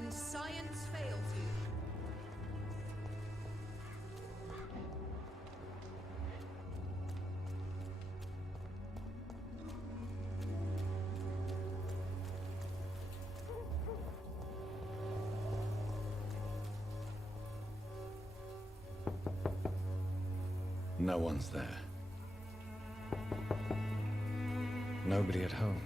When science fails you. No one's there. Nobody at home.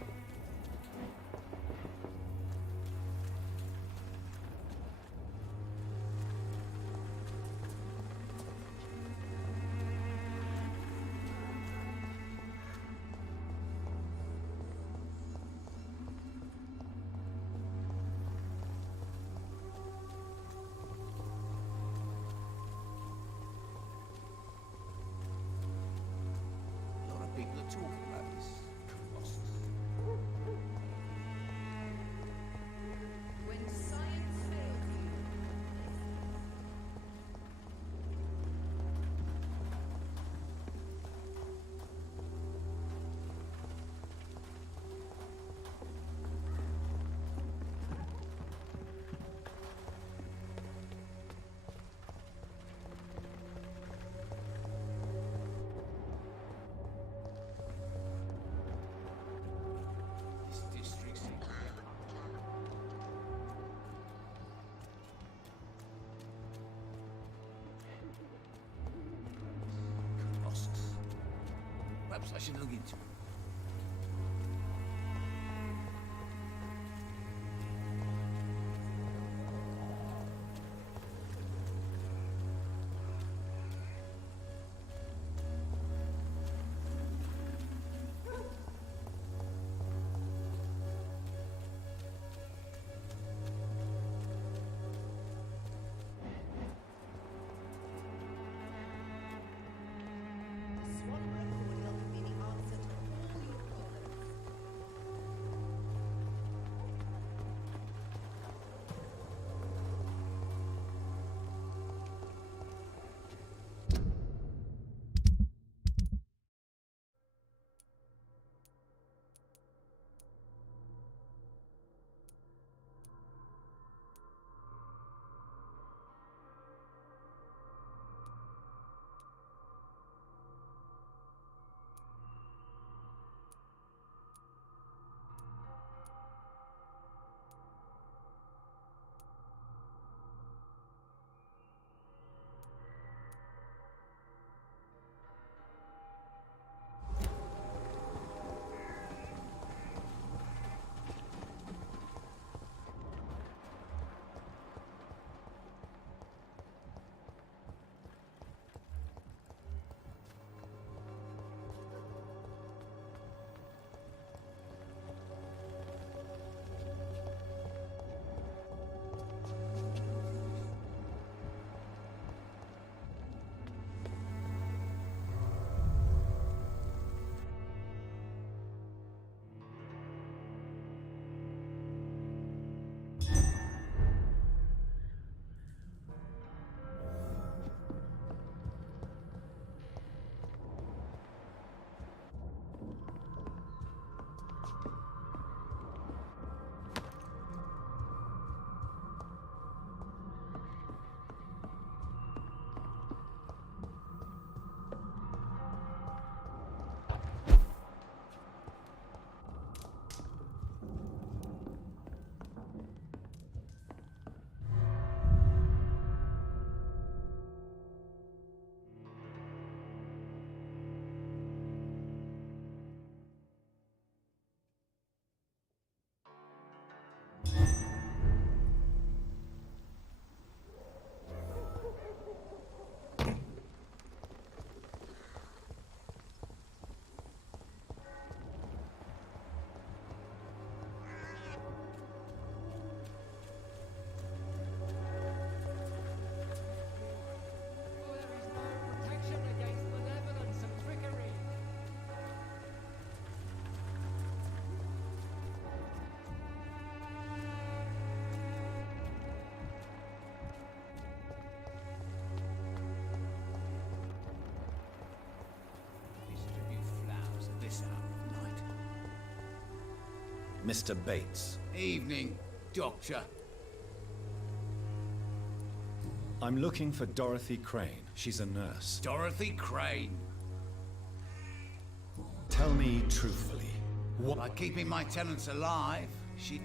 People are talking about this Colossus. When science fails you. Perhaps I should look into it. Mr. Bates. Evening, Doctor. I'm looking for Dorothy Crane. She's a nurse. Dorothy Crane. Tell me truthfully. By keeping my tenants alive, she...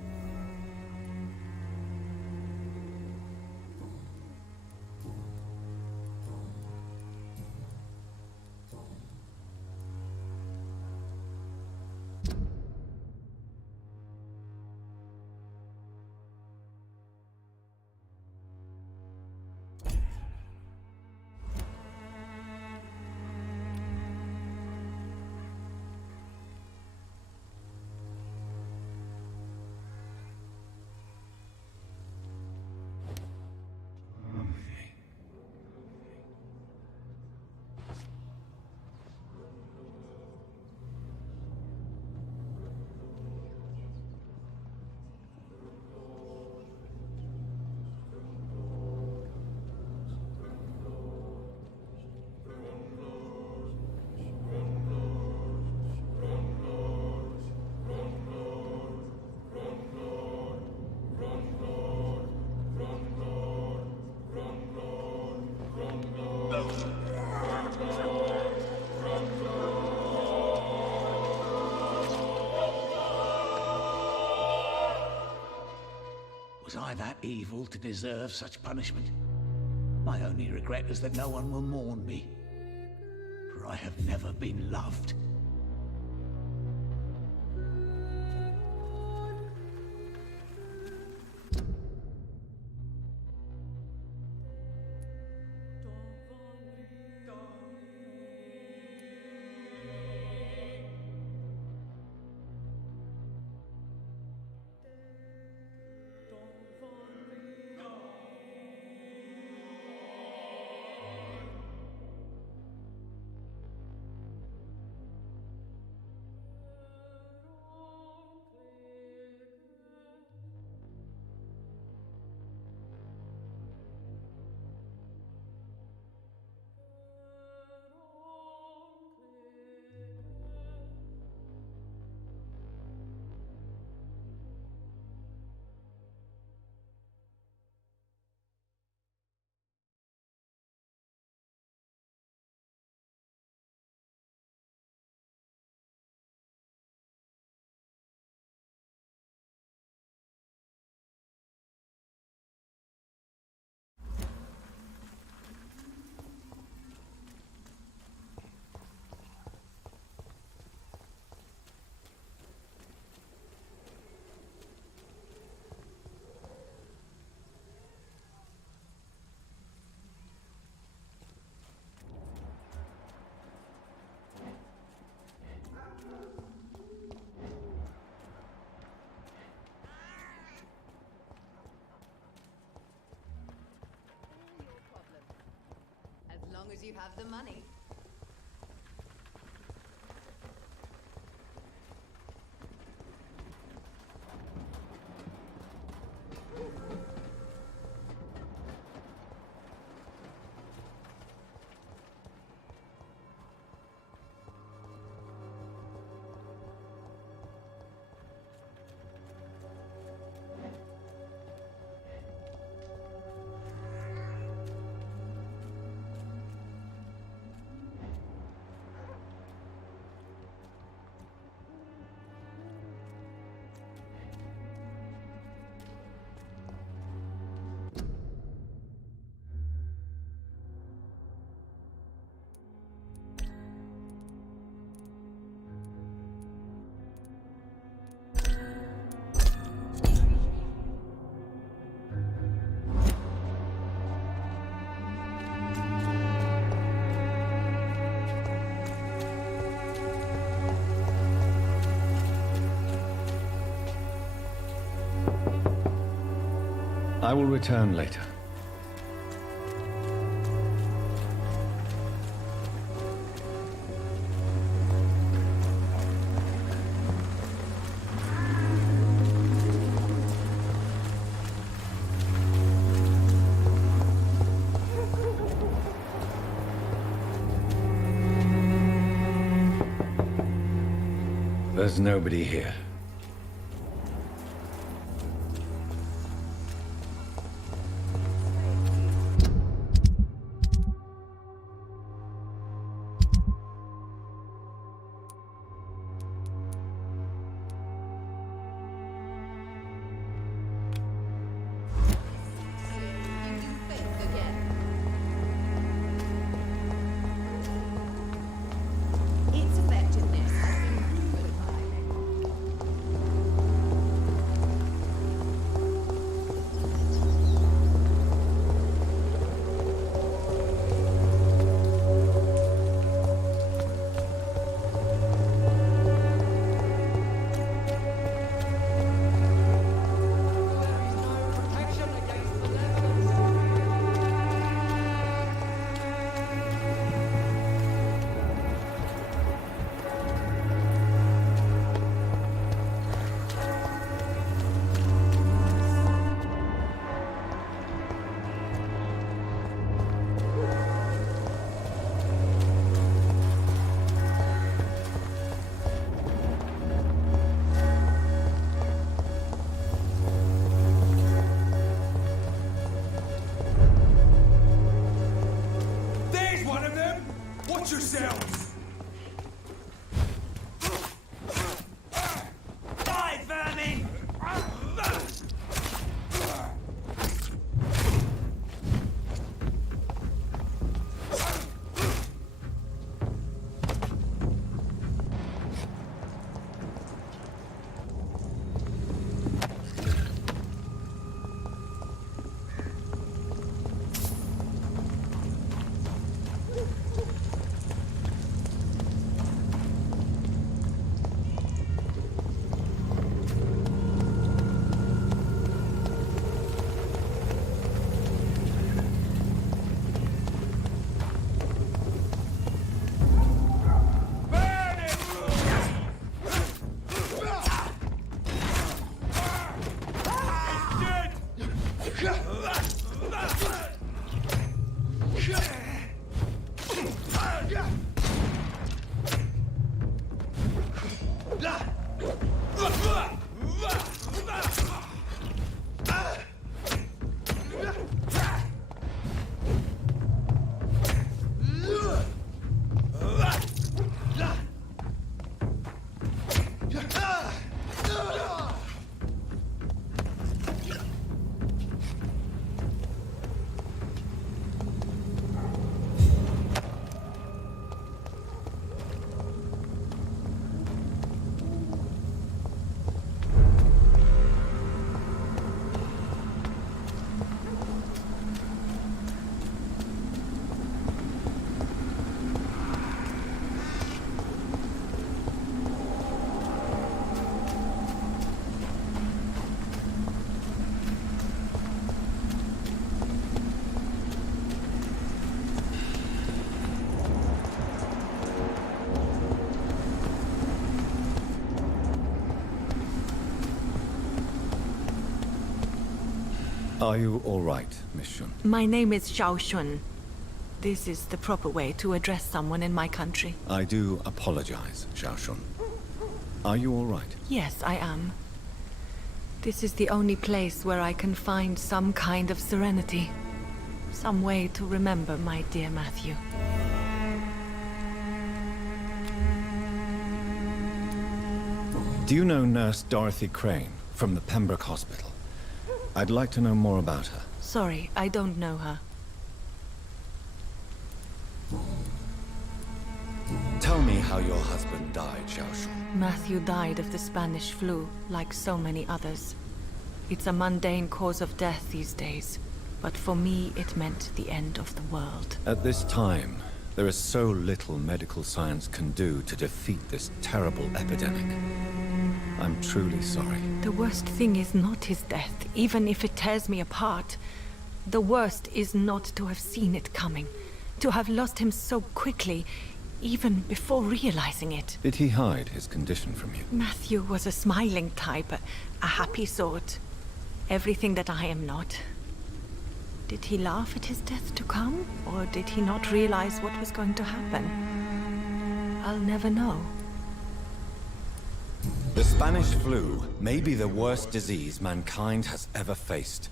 Was I that evil to deserve such punishment? My only regret is that no one will mourn me, for I have never been loved. Your problem. As long as you have the money. I will return later. There's nobody here. Are you all right, Miss Shun? My name is Xiao Shun. This is the proper way to address someone in my country. I do apologize, Xiao Shun. Are you all right? Yes, I am. This is the only place where I can find some kind of serenity. Some way to remember my dear Matthew. Do you know Nurse Dorothy Crane from the Pembroke Hospital? I'd like to know more about her. Sorry, I don't know her. Tell me how your husband died, Xiao Shun. Matthew died of the Spanish flu, like so many others. It's a mundane cause of death these days, but for me it meant the end of the world. At this time, there is so little medical science can do to defeat this terrible epidemic. I'm truly sorry. The worst thing is not his death, even if it tears me apart. The worst is not to have seen it coming, to have lost him so quickly, even before realizing it. Did he hide his condition from you? Matthew was a smiling type, a happy sort. Everything that I am not. Did he laugh at his death to come, or did he not realize what was going to happen? I'll never know. The Spanish flu may be the worst disease mankind has ever faced.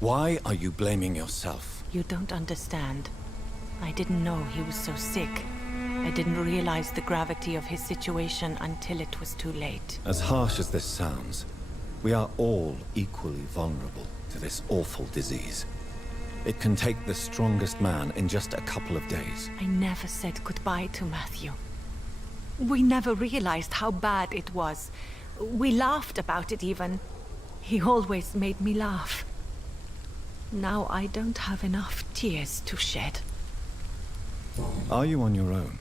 Why are you blaming yourself? You don't understand. I didn't know he was so sick. I didn't realize the gravity of his situation until it was too late. As harsh as this sounds, we are all equally vulnerable to this awful disease. It can take the strongest man in just a couple of days. I never said goodbye to Matthew. We never realized how bad it was. We laughed about it even. He always made me laugh. Now I don't have enough tears to shed. Are you on your own?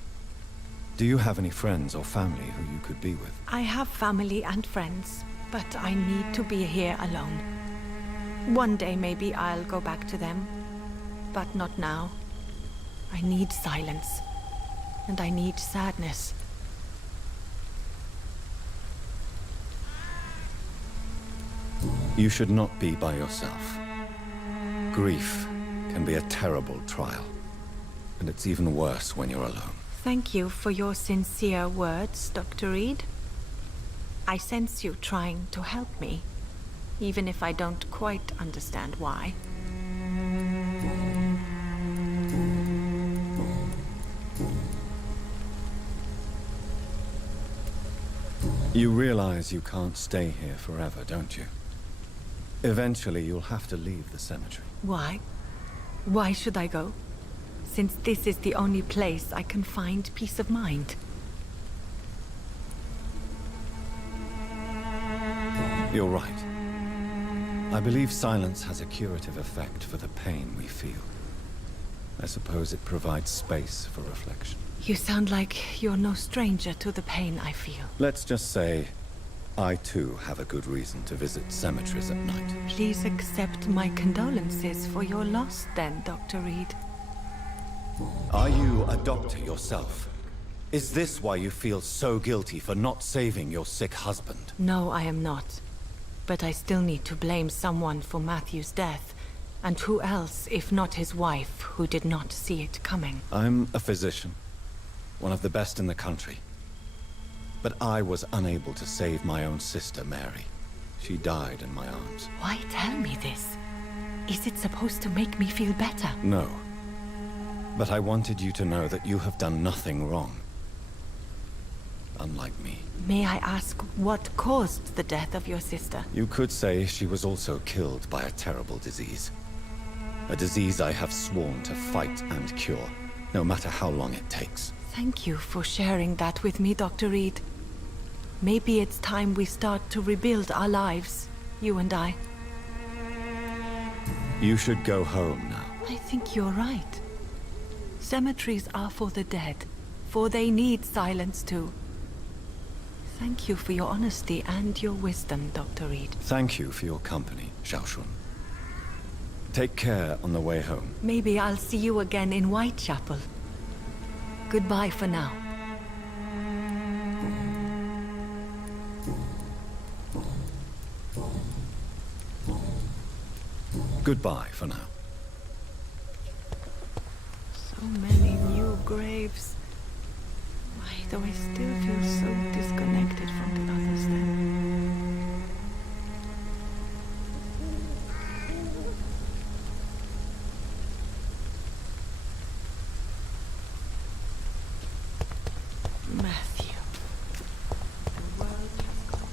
Do you have any friends or family who you could be with? I have family and friends, but I need to be here alone. One day maybe I'll go back to them, but not now. I need silence, and I need sadness. You should not be by yourself. Grief can be a terrible trial, and it's even worse when you're alone. Thank you for your sincere words, Dr. Reed. I sense you trying to help me, even if I don't quite understand why. You realize you can't stay here forever, don't you? Eventually, you'll have to leave the cemetery. Why? Why should I go? Since this is the only place I can find peace of mind. You're right. I believe silence has a curative effect for the pain we feel. I suppose it provides space for reflection. You sound like you're no stranger to the pain I feel. Let's just say, I too have a good reason to visit cemeteries at night. Please accept my condolences for your loss then, Dr. Reed. Are you a doctor yourself? Is this why you feel so guilty for not saving your sick husband? No, I am not. But I still need to blame someone for Matthew's death. And who else, if not his wife, who did not see it coming? I'm a physician, one of the best in the country. But I was unable to save my own sister, Mary. She died in my arms. Why tell me this? Is it supposed to make me feel better? No. But I wanted you to know that you have done nothing wrong. Unlike me. May I ask what caused the death of your sister? You could say she was also killed by a terrible disease. A disease I have sworn to fight and cure, no matter how long it takes. Thank you for sharing that with me, Dr. Reed. Maybe it's time we start to rebuild our lives, you and I. You should go home now. I think you're right. Cemeteries are for the dead, for they need silence too. Thank you for your honesty and your wisdom, Dr. Reed. Thank you for your company, Xiao Shun. Take care on the way home. Maybe I'll see you again in Whitechapel. Goodbye for now. Goodbye for now. So many new graves. Why do I still feel so disconnected from the others then? Matthew. The world has gone.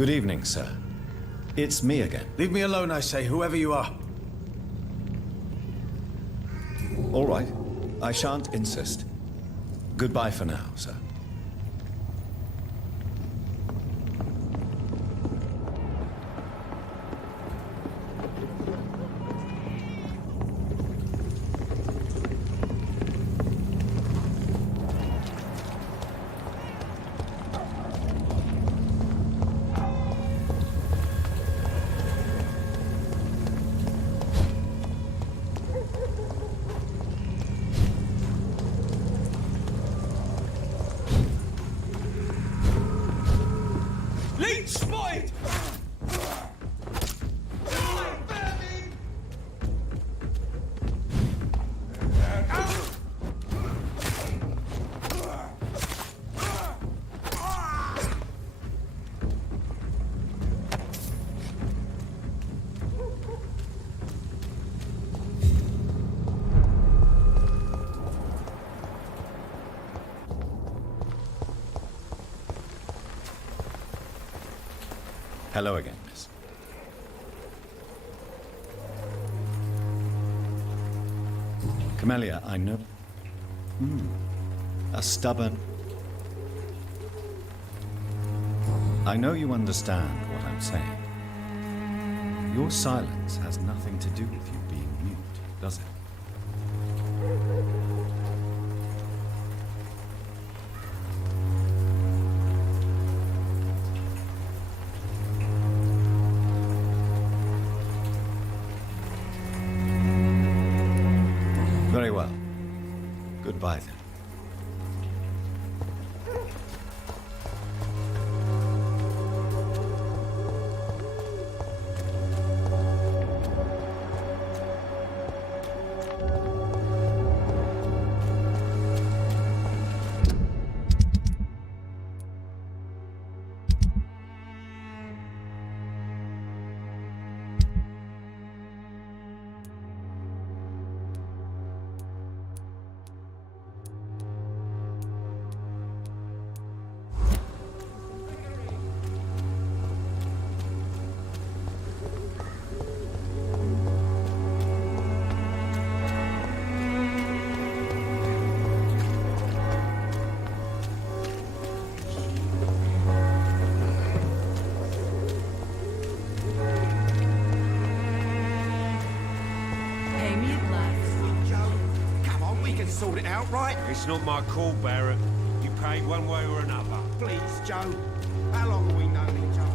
Good evening, sir. It's me again. Leave me alone, I say, whoever you are. All right. I shan't insist. Goodbye for now, sir. Lead spotted! Hello again, miss. Camellia, I know... A stubborn... I know you understand what I'm saying. Your silence has nothing to do with you being mute, does it? Very well. Goodbye, then. Sort it out, right? It's not my call, Barrett. You paid one way or another. Please, Joe. How long have we known each other?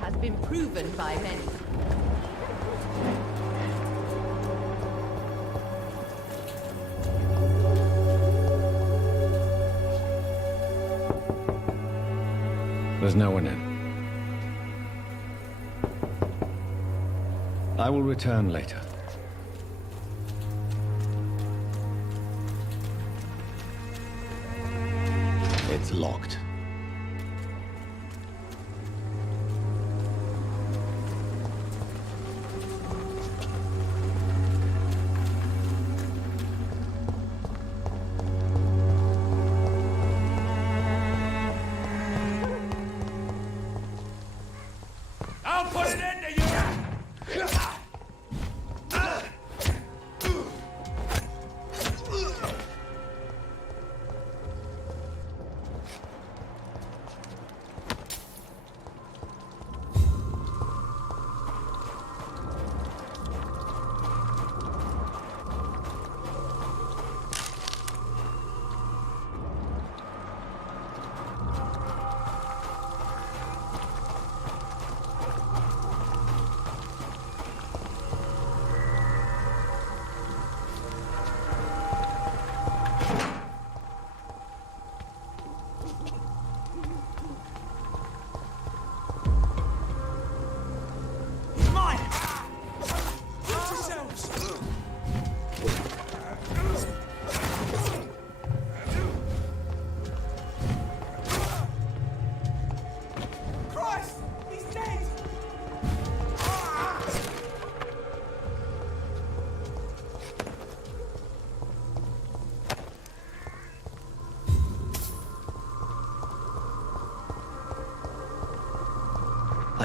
Has been proven by many. There's no one in. I will return later. It's locked.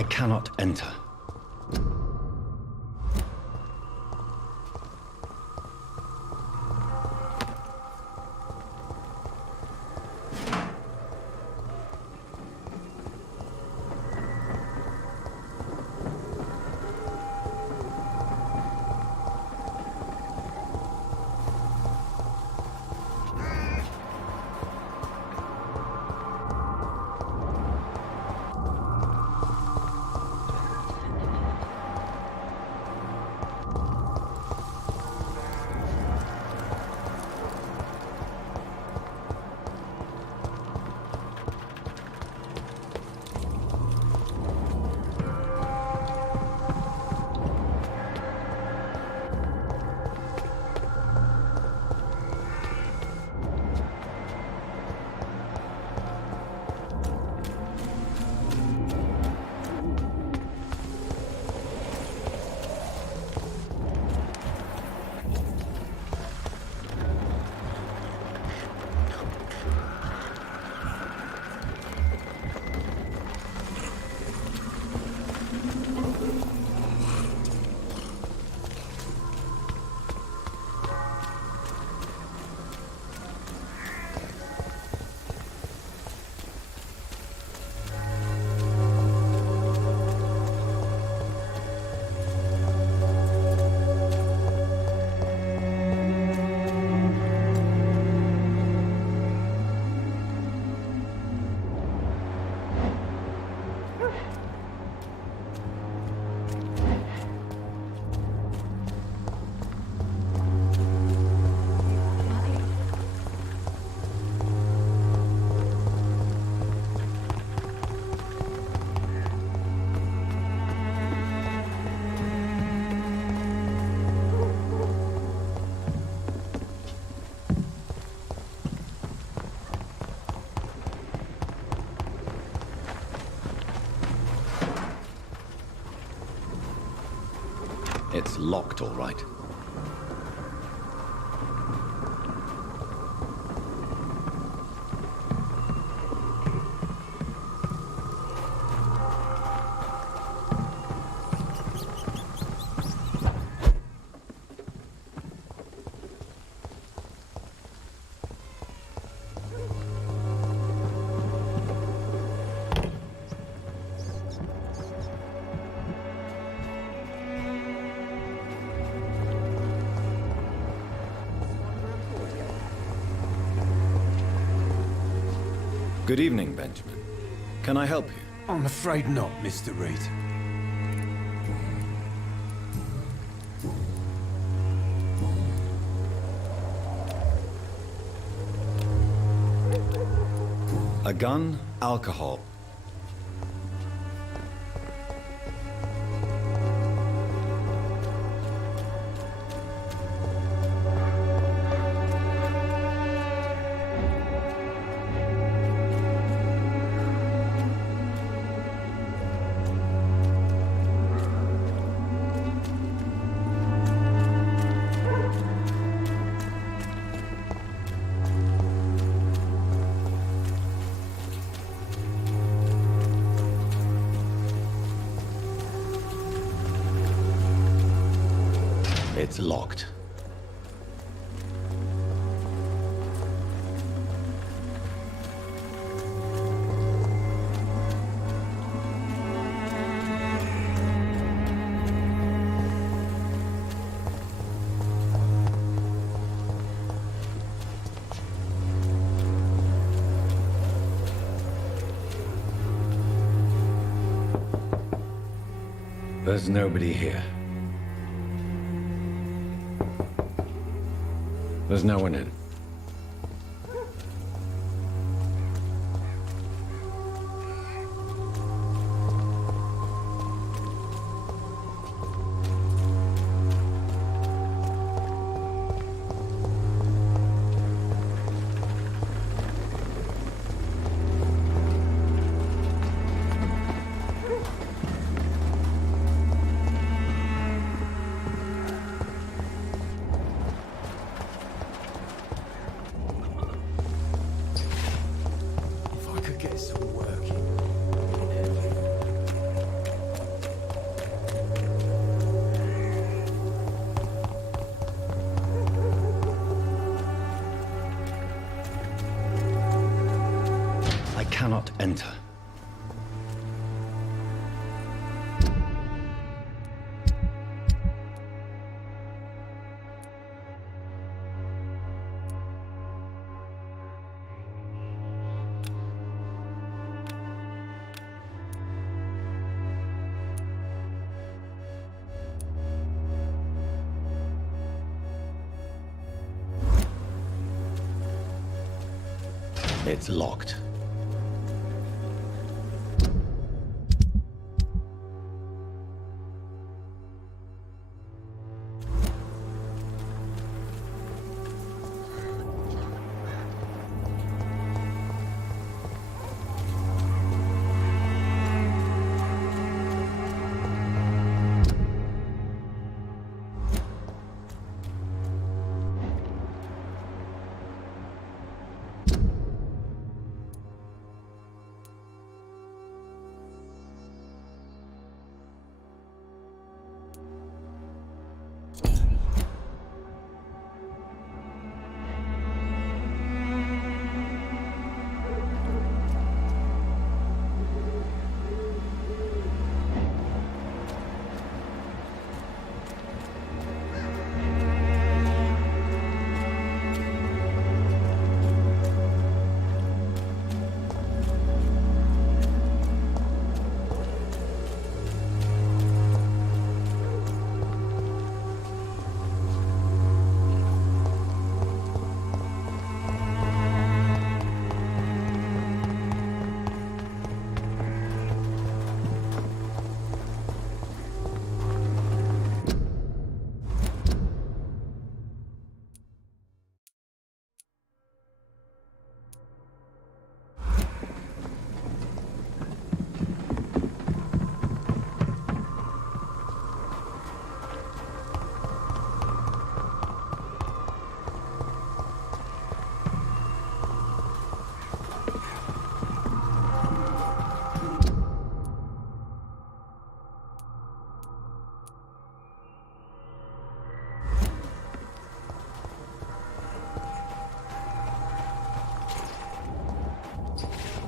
I cannot enter. It's locked, all right. Good evening, Benjamin. Can I help you? I'm afraid not, Mr. Reed. A gun, alcohol. It's locked. There's nobody here. There's no one in. cannot enter. It's locked.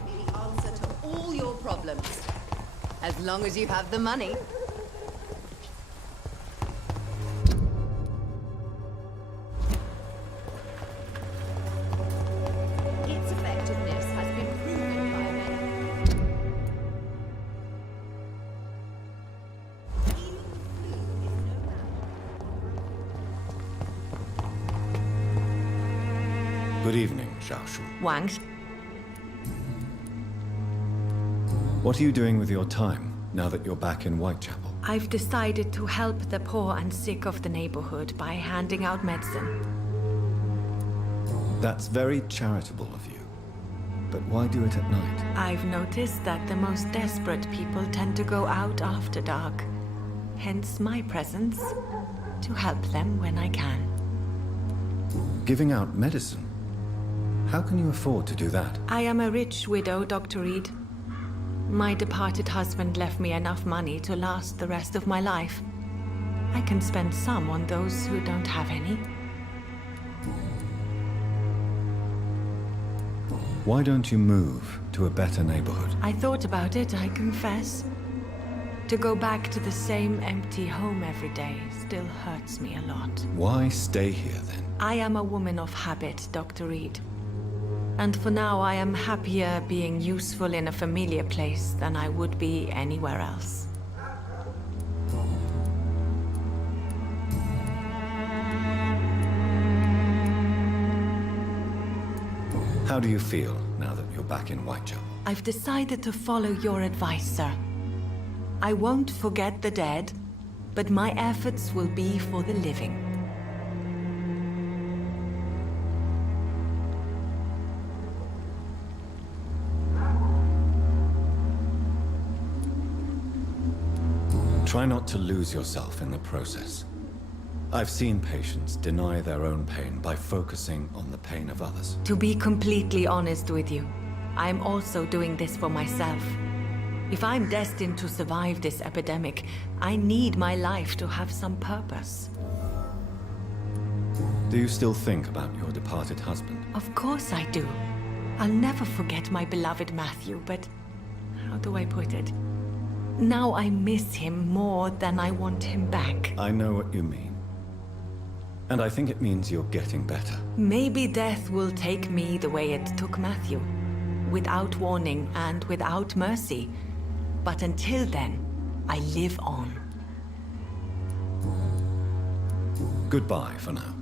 The answer to all your problems. As long as you have the money. Its effectiveness has been proven by many. Even the flu is no match. Good evening, Xiaoshu. Wang, What are you doing with your time, now that you're back in Whitechapel? I've decided to help the poor and sick of the neighborhood by handing out medicine. That's very charitable of you. But why do it at night? I've noticed that the most desperate people tend to go out after dark. Hence my presence, to help them when I can. Giving out medicine? How can you afford to do that? I am a rich widow, Dr. Reed. My departed husband left me enough money to last the rest of my life. I can spend some on those who don't have any. Why don't you move to a better neighborhood? I thought about it, I confess. To go back to the same empty home every day still hurts me a lot. Why stay here then? I am a woman of habit, Dr. Reed. And for now, I am happier being useful in a familiar place than I would be anywhere else. How do you feel now that you're back in Whitechapel? I've decided to follow your advice, sir. I won't forget the dead, but my efforts will be for the living. Try not to lose yourself in the process. I've seen patients deny their own pain by focusing on the pain of others. To be completely honest with you, I'm also doing this for myself. If I'm destined to survive this epidemic, I need my life to have some purpose. Do you still think about your departed husband? Of course I do. I'll never forget my beloved Matthew, but how do I put it? Now I miss him more than I want him back. I know what you mean. And I think it means you're getting better. Maybe death will take me the way it took Matthew. Without warning and without mercy. But until then, I live on. Goodbye for now.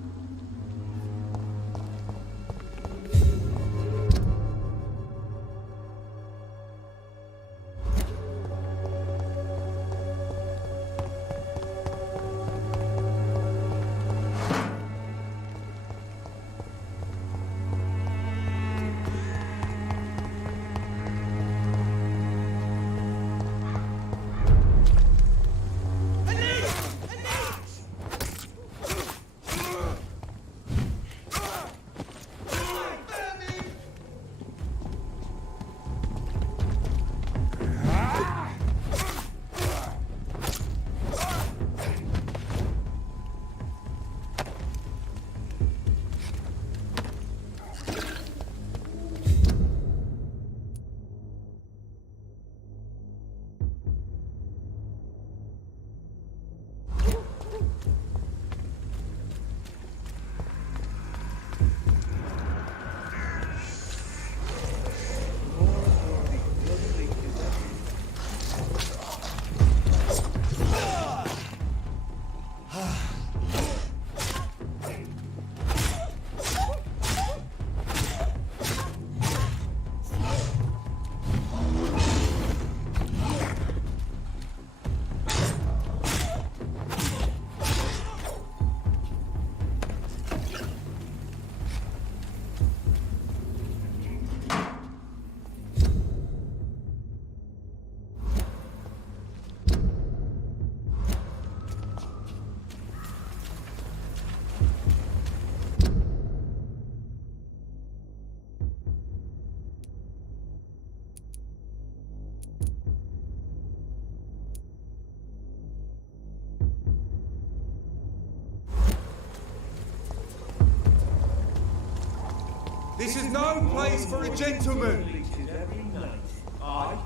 This is no place for a gentleman! Every night. Aye.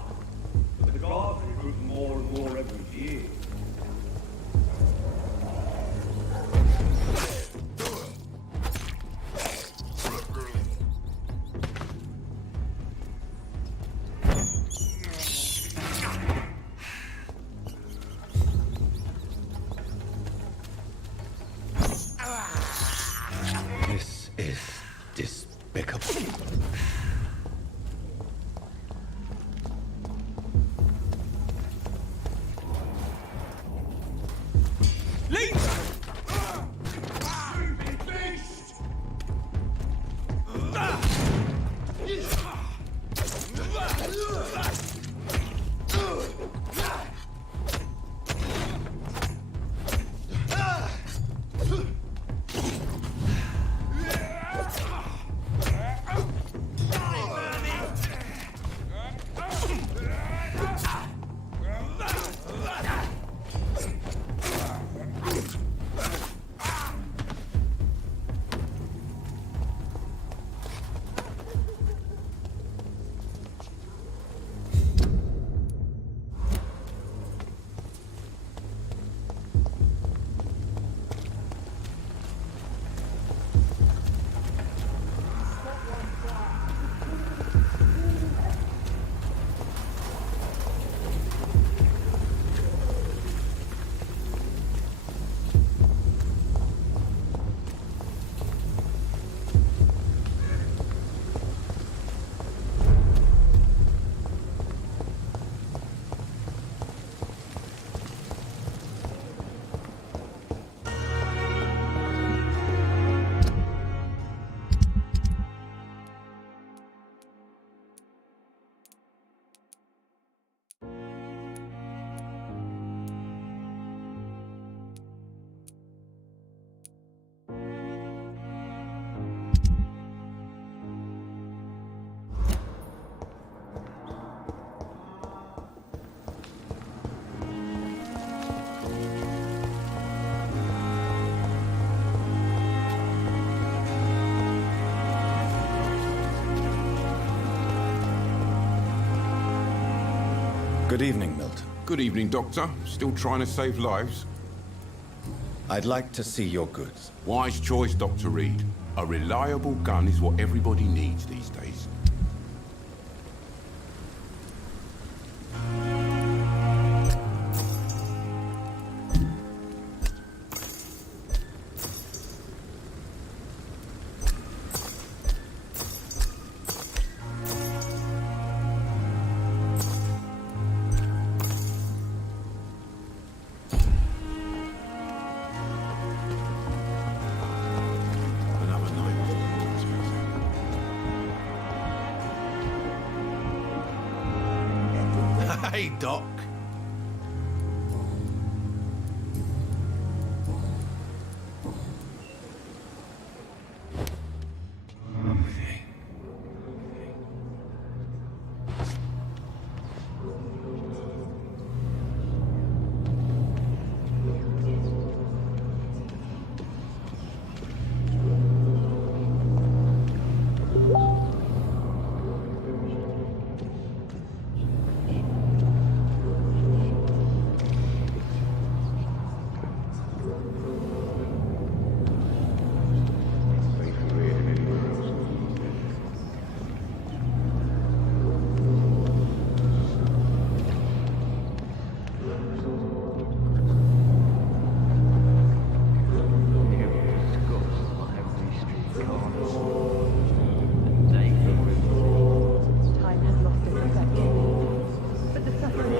But the guards recruit more and more every year. This is despicable. Good evening, Milton. Good evening, Doctor. Still trying to save lives? I'd like to see your goods. Wise choice, Dr. Reed. A reliable gun is what everybody needs these days. Another night. Hey, Doc. Time has lost its effect, but the suffering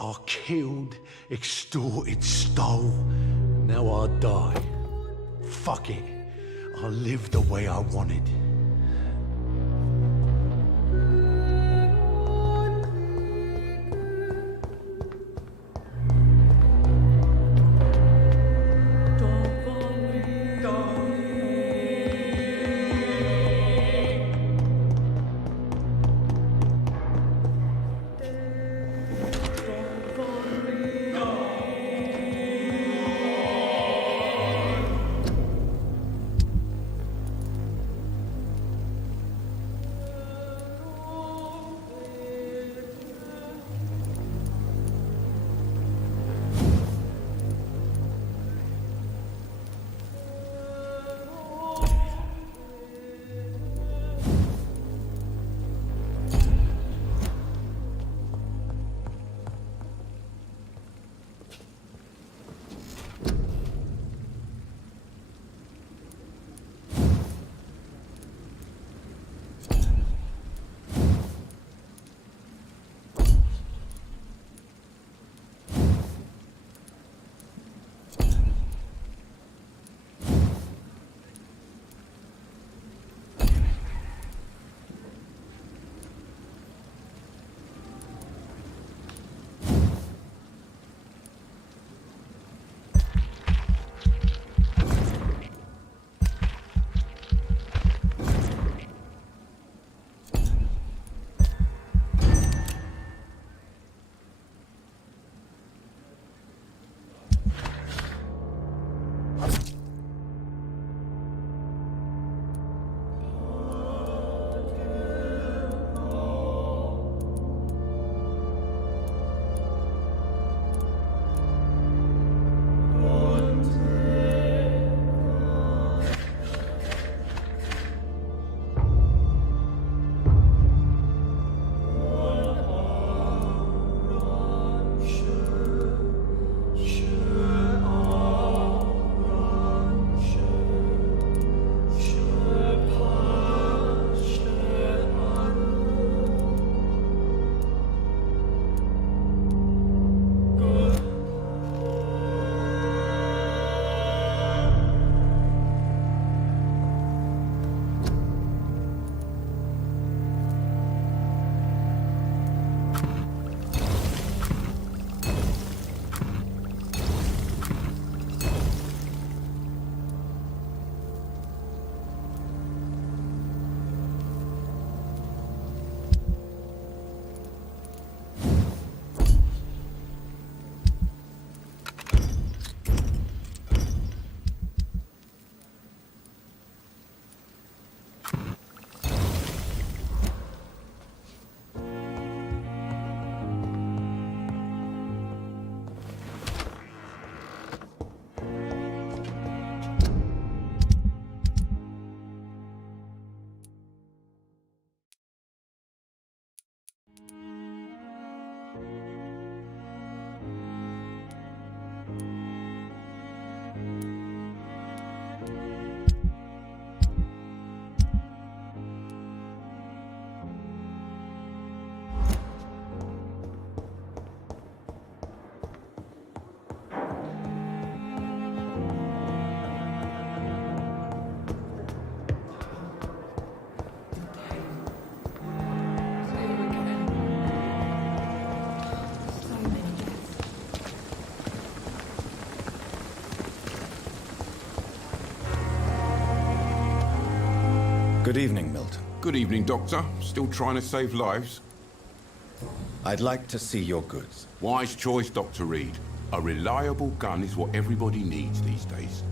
I killed, extorted, stole. Now I die. Fuck it. I live the way I wanted. Good evening, Milton. Good evening, Doctor. Still trying to save lives? I'd like to see your goods. Wise choice, Dr. Reed. A reliable gun is what everybody needs these days.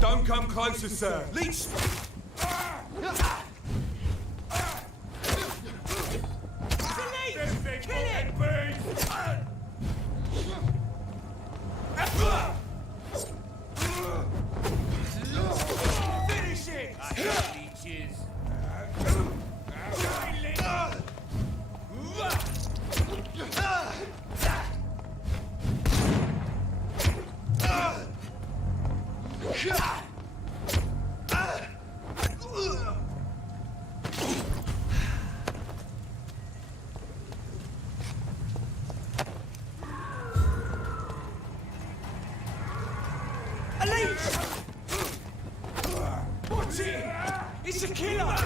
Don't come closer, sir. Leech! Finish it! I hate leeches. Watch it! It's a killer!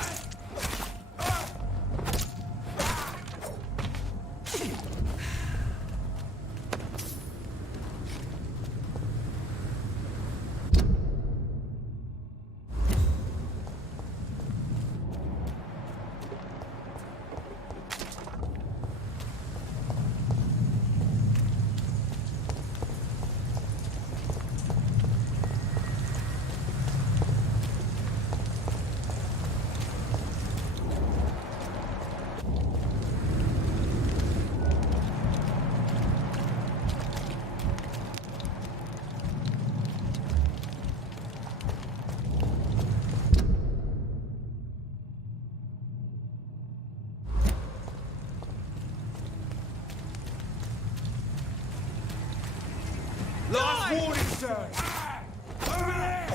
Last warning, sir! Over there!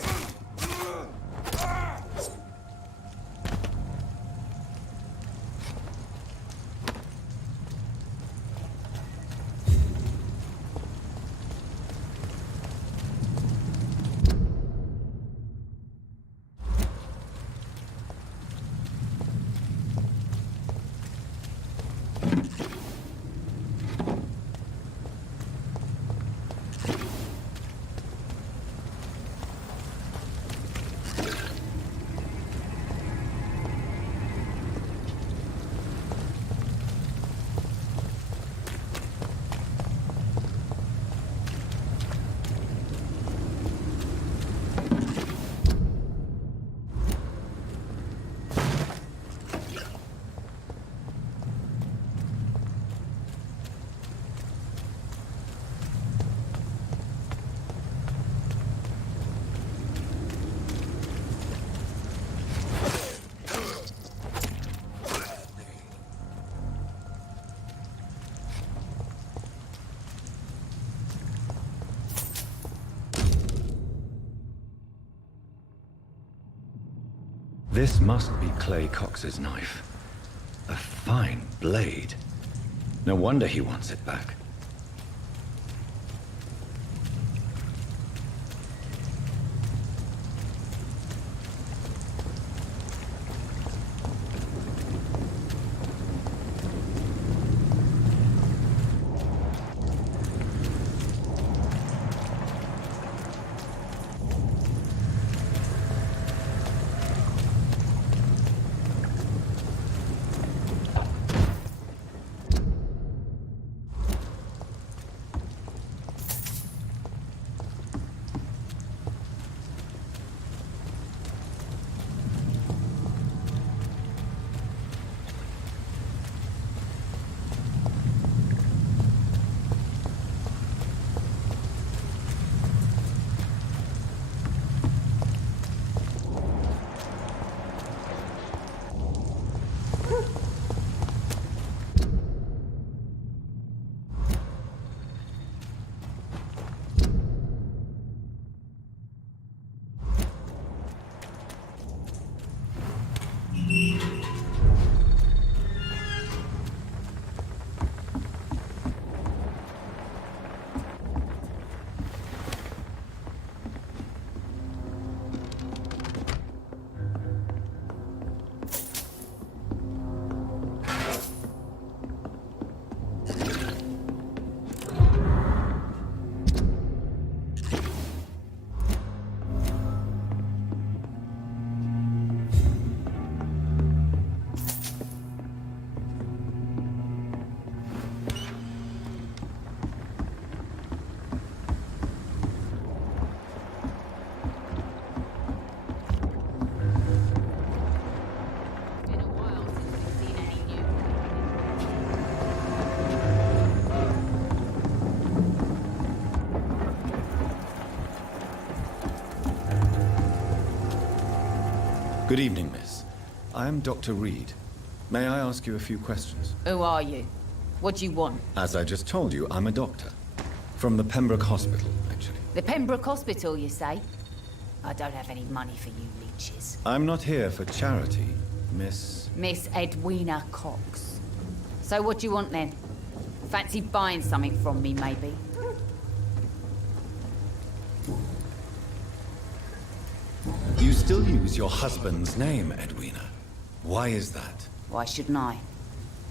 This must be Clay Cox's knife. A fine blade. No wonder he wants it back. Good evening, miss. I am Dr. Reed. May I ask you a few questions? Who are you? What do you want? As I just told you, I'm a doctor. From the Pembroke Hospital, actually. The Pembroke Hospital, you say? I don't have any money for you leeches. I'm not here for charity, Miss... Miss Edwina Cox. So what do you want then? Fancy buying something from me, maybe? You still use your husband's name, Edwina. Why is that? Why shouldn't I?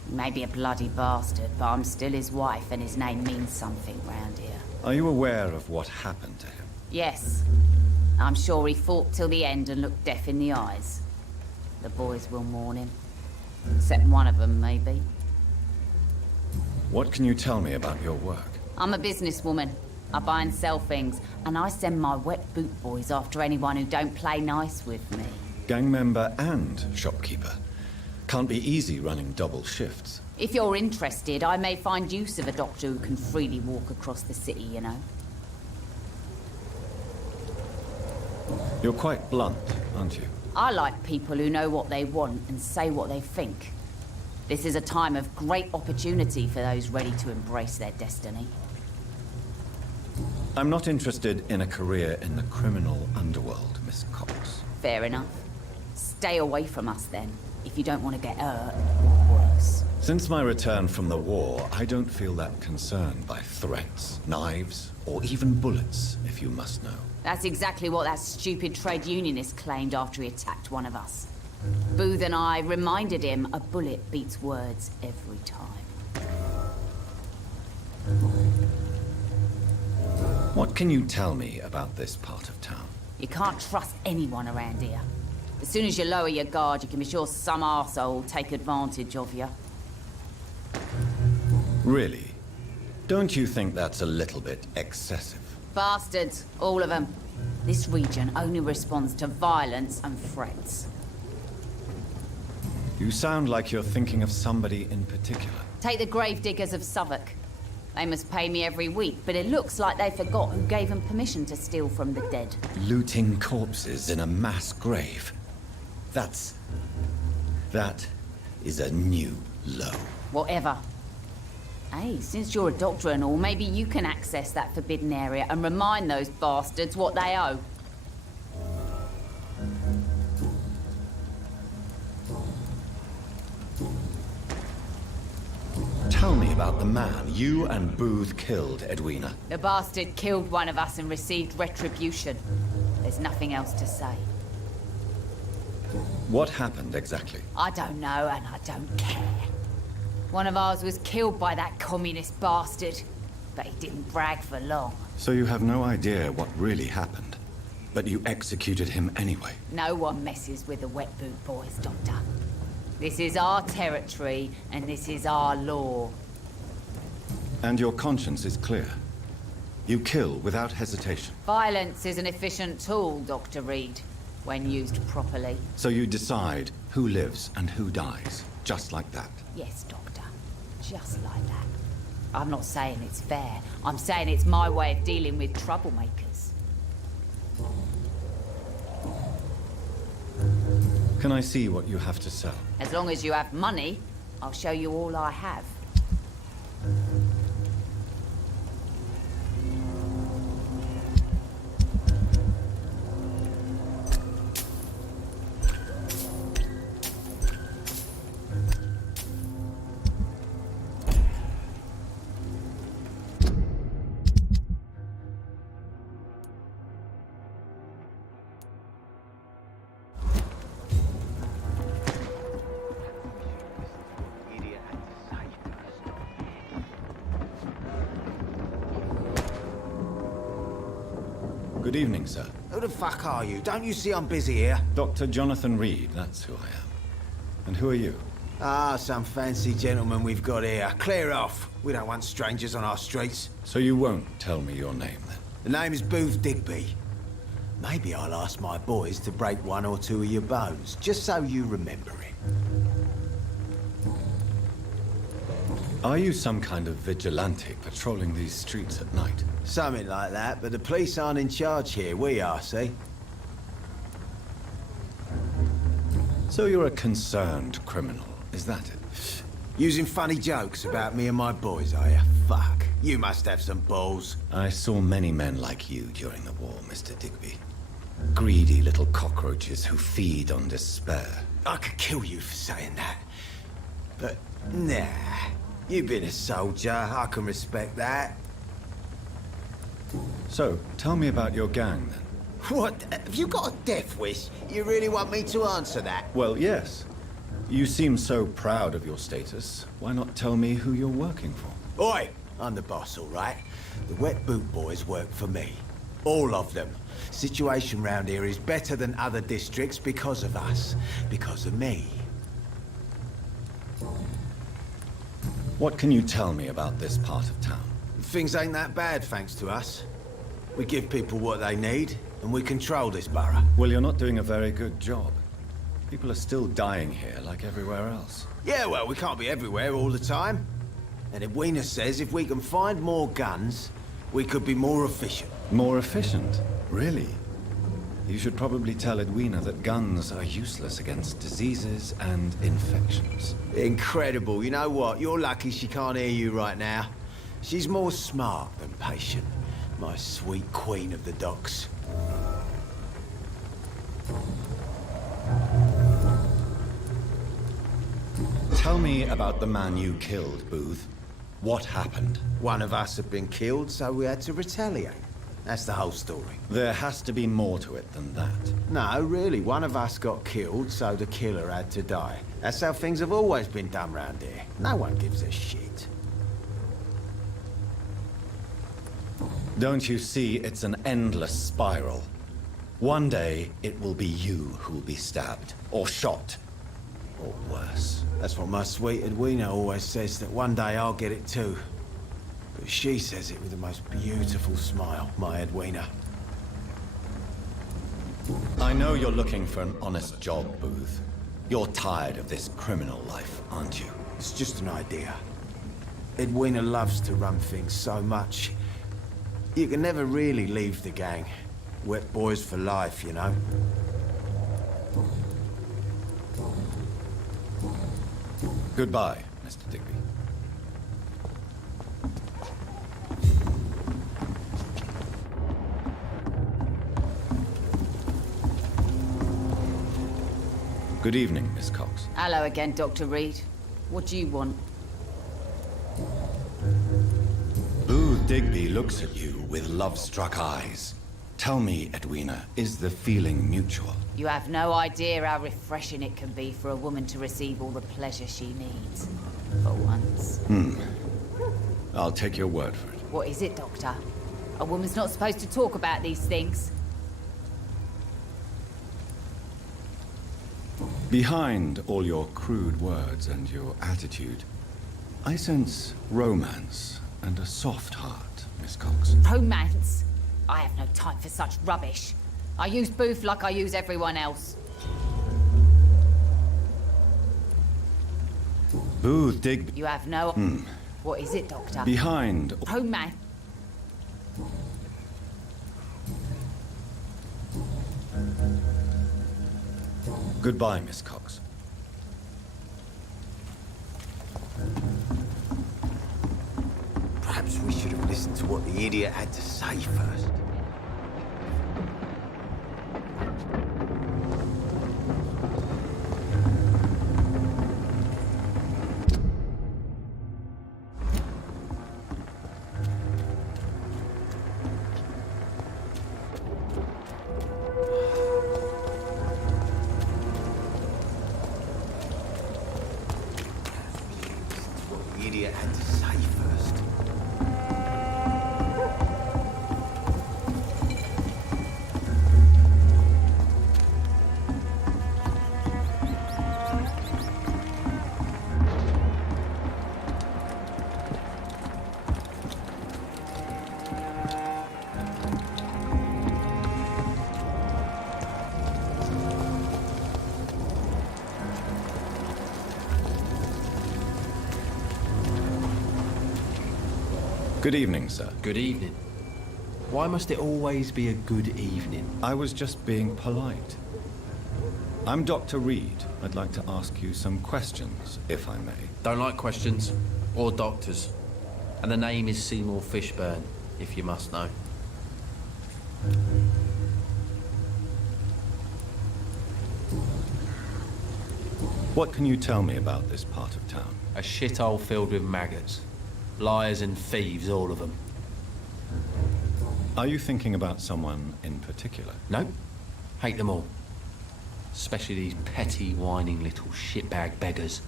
He may be a bloody bastard, but I'm still his wife and his name means something round here. Are you aware of what happened to him? Yes. I'm sure he fought till the end and looked death in the eyes. The boys will mourn him. Except one of them, maybe. What can you tell me about your work? I'm a businesswoman. I buy and sell things, and I send my wet boot boys after anyone who don't play nice with me. Gang member and shopkeeper. Can't be easy running double shifts. If you're interested, I may find use of a doctor who can freely walk across the city, you know. You're quite blunt, aren't you? I like people who know what they want and say what they think. This is a time of great opportunity for those ready to embrace their destiny. I'm not interested in a career in the criminal underworld, Miss Cox. Fair enough. Stay away from us then, if you don't want to get hurt or worse. Since my return from the war, I don't feel that concerned by threats, knives, or even bullets, if you must know. That's exactly what that stupid trade unionist claimed after he attacked one of us. Booth and I reminded him a bullet beats words every time. What can you tell me about this part of town? You can't trust anyone around here. As soon as you lower your guard, you can be sure some arsehole will take advantage of you. Really? Don't you think that's a little bit excessive? Bastards, all of them. This region only responds to violence and threats. You sound like you're thinking of somebody in particular. Take the gravediggers of Southwark. They must pay me every week, but it looks like they forgot who gave them permission to steal from the dead. Looting corpses in a mass grave. That is a new low. Whatever. Hey, since you're a doctor and all, maybe you can access that forbidden area and remind those bastards what they owe. man you and Booth killed, Edwina. The bastard killed one of us and received retribution. There's nothing else to say. What happened exactly? I don't know, and I don't care. One of ours was killed by that communist bastard, but he didn't brag for long. So you have no idea what really happened, but you executed him anyway. No one messes with the Wet Boot Boys, Doctor. This is our territory, and this is our law. And your conscience is clear. You kill without hesitation. Violence is an efficient tool, Dr. Reed, when used properly. So you decide who lives and who dies, just like that. Yes, Doctor. Just like that. I'm not saying it's fair. I'm saying it's my way of dealing with troublemakers. Can I see what you have to sell? As long as you have money, I'll show you all I have. Good evening, sir. Who the fuck are you? Don't you see I'm busy here? Dr. Jonathan Reed, that's who I am. And who are you? Ah, some fancy gentleman we've got here. Clear off. We don't want strangers on our streets. So you won't tell me your name, then? The name is Booth Digby. Maybe I'll ask my boys to break one or two of your bones, just so you remember it. Are you some kind of vigilante patrolling these streets at night? Something like that, but the police aren't in charge here. We are, see? So you're a concerned criminal, is that it? Using funny jokes about me and my boys, are you? Fuck. You must have some balls. I saw many men like you during the war, Mr. Digby. Greedy little cockroaches who feed on despair. I could kill you for saying that. But, nah. You've been a soldier. I can respect that. So, tell me about your gang, then. What? Have you got a death wish? You really want me to answer that? Well, yes. You seem so proud of your status. Why not tell me who you're working for? Oi! I'm the boss, all right? The Wet Boot Boys work for me. All of them. Situation round here is better than other districts because of us. Because of me. What can you tell me about this part of town? Things ain't that bad, thanks to us. We give people what they need, and we control this borough. Well, you're not doing a very good job. People are still dying here, like everywhere else. Yeah, well, we can't be everywhere all the time. And Edwina says if we can find more guns, we could be more efficient. More efficient? Really? You should probably tell Edwina that guns are useless against diseases and infections. Incredible. You know what? You're lucky she can't hear you right now. She's more smart than patient. My sweet queen of the docks. Tell me about the man you killed, Booth. What happened? One of us had been killed, so we had to retaliate. That's the whole story. There has to be more to it than that. No, really. One of us got killed, so the killer had to die. That's how things have always been done round here. No one gives a shit. Don't you see it's an endless spiral? One day, it will be you who'll be stabbed, or shot, or worse. That's what my sweet Edwina always says, that one day I'll get it too. But she says it with the most beautiful smile, my Edwina. I know you're looking for an honest job, Booth. You're tired of this criminal life, aren't you? It's just an idea. Edwina loves to run things so much. You can never really leave the gang. Wet boys for life, you know? Goodbye, Mr. Digby. Good evening, Miss Cox. Hello again, Dr. Reed. What do you want? Booth Digby looks at you with love-struck eyes. Tell me, Edwina, is the feeling mutual? You have no idea how refreshing it can be for a woman to receive all the pleasure she needs. For once. I'll take your word for it. What is it, Doctor? A woman's not supposed to talk about these things. Behind all your crude words and your attitude, I sense romance and a soft heart, Miss Cox. Romance? I have no time for such rubbish. I use Booth like I use everyone else. Booth Digby. You have no... What is it, Doctor? Behind... Romance? Goodbye, Miss Cox. Perhaps we should have listened to what the idiot had to say first. Idiot had to say first. Good evening, sir. Good evening. Why must it always be a good evening? I was just being polite. I'm Dr. Reed. I'd like to ask you some questions, if I may. Don't like questions. Or doctors. And the name is Seymour Fishburne, if you must know. What can you tell me about this part of town? A shithole filled with maggots. Liars and thieves, all of them. Are you thinking about someone in particular? No. Hate them all. Especially these petty, whining little shitbag beggars.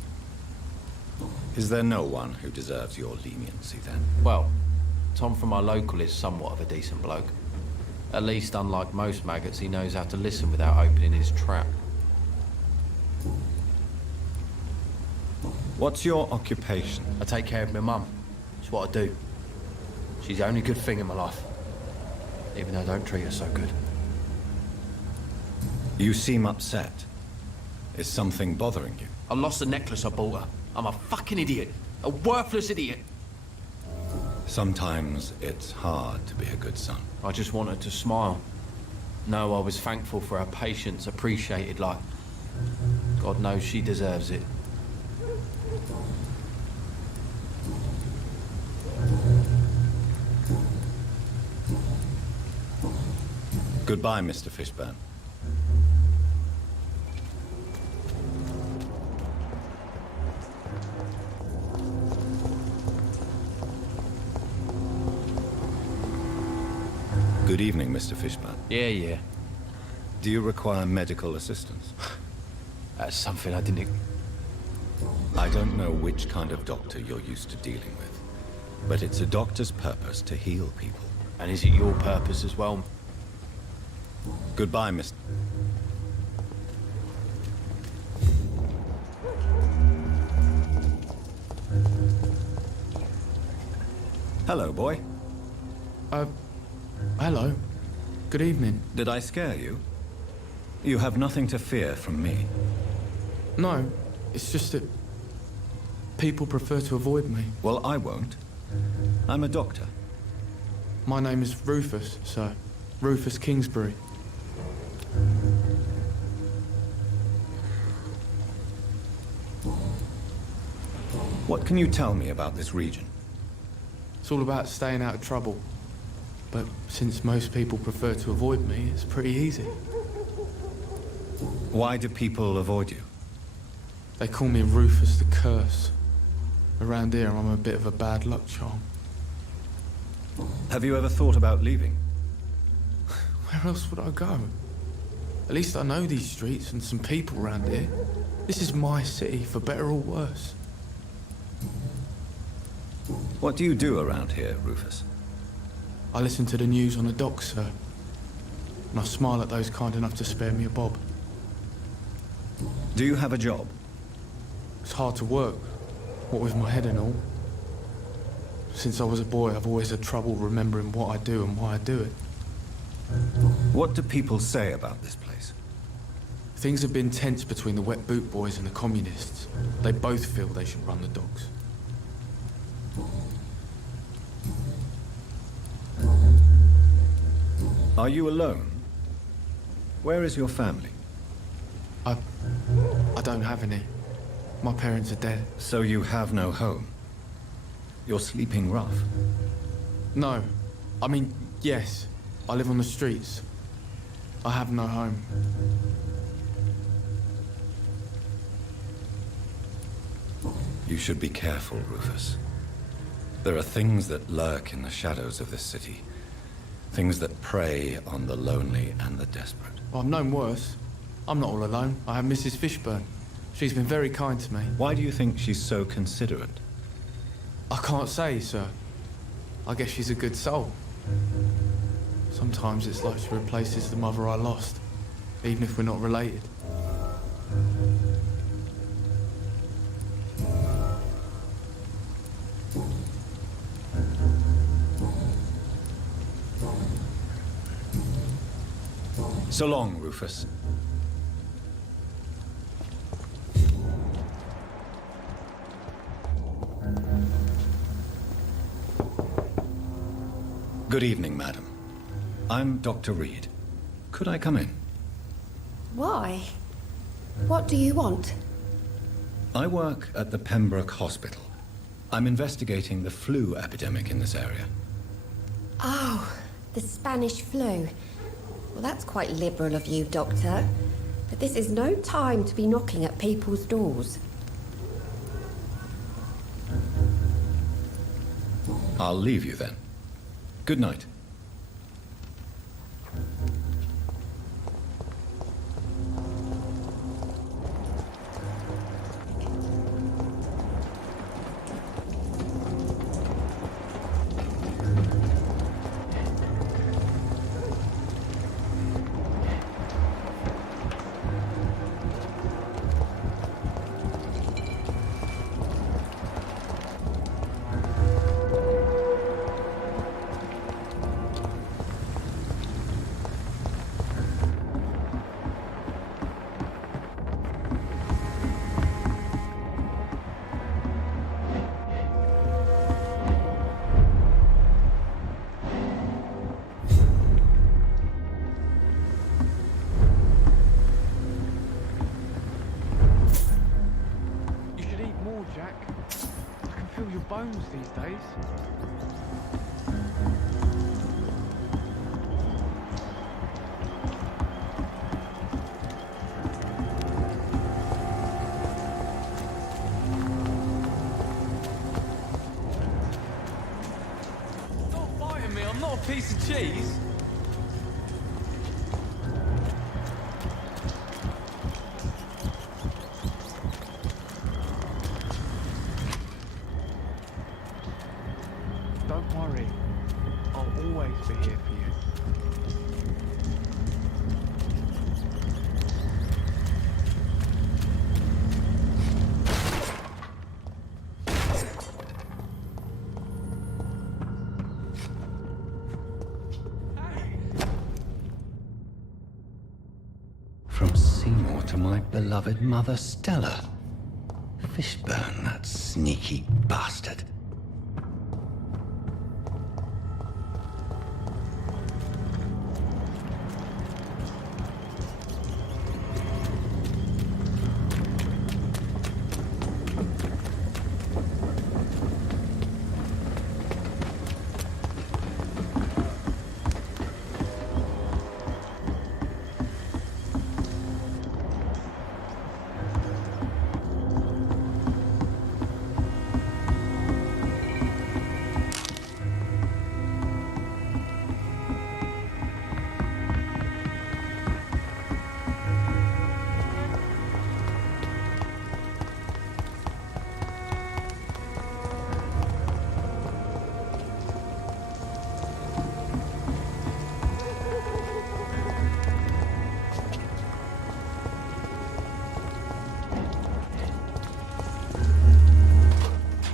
Is there no one who deserves your leniency, then? Well, Tom from our local is somewhat of a decent bloke. At least, unlike most maggots, he knows how to listen without opening his trap. What's your occupation? I take care of my mum. It's what I do. She's the only good thing in my life. Even though I don't treat her so good. You seem upset. Is something bothering you? I lost the necklace I bought her. I'm a fucking idiot. A worthless idiot. Sometimes it's hard to be a good son. I just wanted to smile. No, I was thankful for her patience, appreciated like... God knows she deserves it. Goodbye, Mr. Fishburne. Good evening, Mr. Fishburne. Yeah. Do you require medical assistance? That's something I didn't... I don't know which kind of doctor you're used to dealing with, but it's a doctor's purpose to heal people. And is it your purpose as well? Goodbye, Mr. Hello, boy. Hello. Good evening. Did I scare you? You have nothing to fear from me. No, it's just that people prefer to avoid me. Well, I won't. I'm a doctor. My name is Rufus, sir. Rufus Kingsbury. What can you tell me about this region? It's all about staying out of trouble. But since most people prefer to avoid me, it's pretty easy. Why do people avoid you? They call me Rufus the Curse. Around here, I'm a bit of a bad luck charm. Have you ever thought about leaving? Where else would I go? At least I know these streets and some people around here. This is my city, for better or worse. What do you do around here, Rufus? I listen to the news on the docks, sir. And I smile at those kind enough to spare me a bob. Do you have a job? It's hard to work, what with my head and all. Since I was a boy, I've always had trouble remembering what I do and why I do it. What do people say about this place? Things have been tense between the Wet Boot Boys and the Communists. They both feel they should run the docks. Are you alone? Where is your family? I don't have any. My parents are dead. So you have no home? You're sleeping rough? No. I mean, yes. I live on the streets. I have no home. You should be careful, Rufus. There are things that lurk in the shadows of this city. Things that prey on the lonely and the desperate. Well, I've known worse. I'm not all alone. I have Mrs. Fishburne. She's been very kind to me. Why do you think she's so considerate? I can't say, sir. I guess she's a good soul. Sometimes it's like she replaces the mother I lost, even if we're not related. So long, Rufus. Good evening, madam. I'm Dr. Reed. Could I come in? Why? What do you want? I work at the Pembroke Hospital. I'm investigating the flu epidemic in this area. Oh, the Spanish flu. Well, that's quite liberal of you, Doctor. But this is no time to be knocking at people's doors. I'll leave you then. Good night. Jack. I can feel your bones these days. Stop biting me, I'm not a piece of cheese. Don't worry, I'll always be here for you. From Seymour to my beloved mother Stella. Fishburne, that sneaky bastard.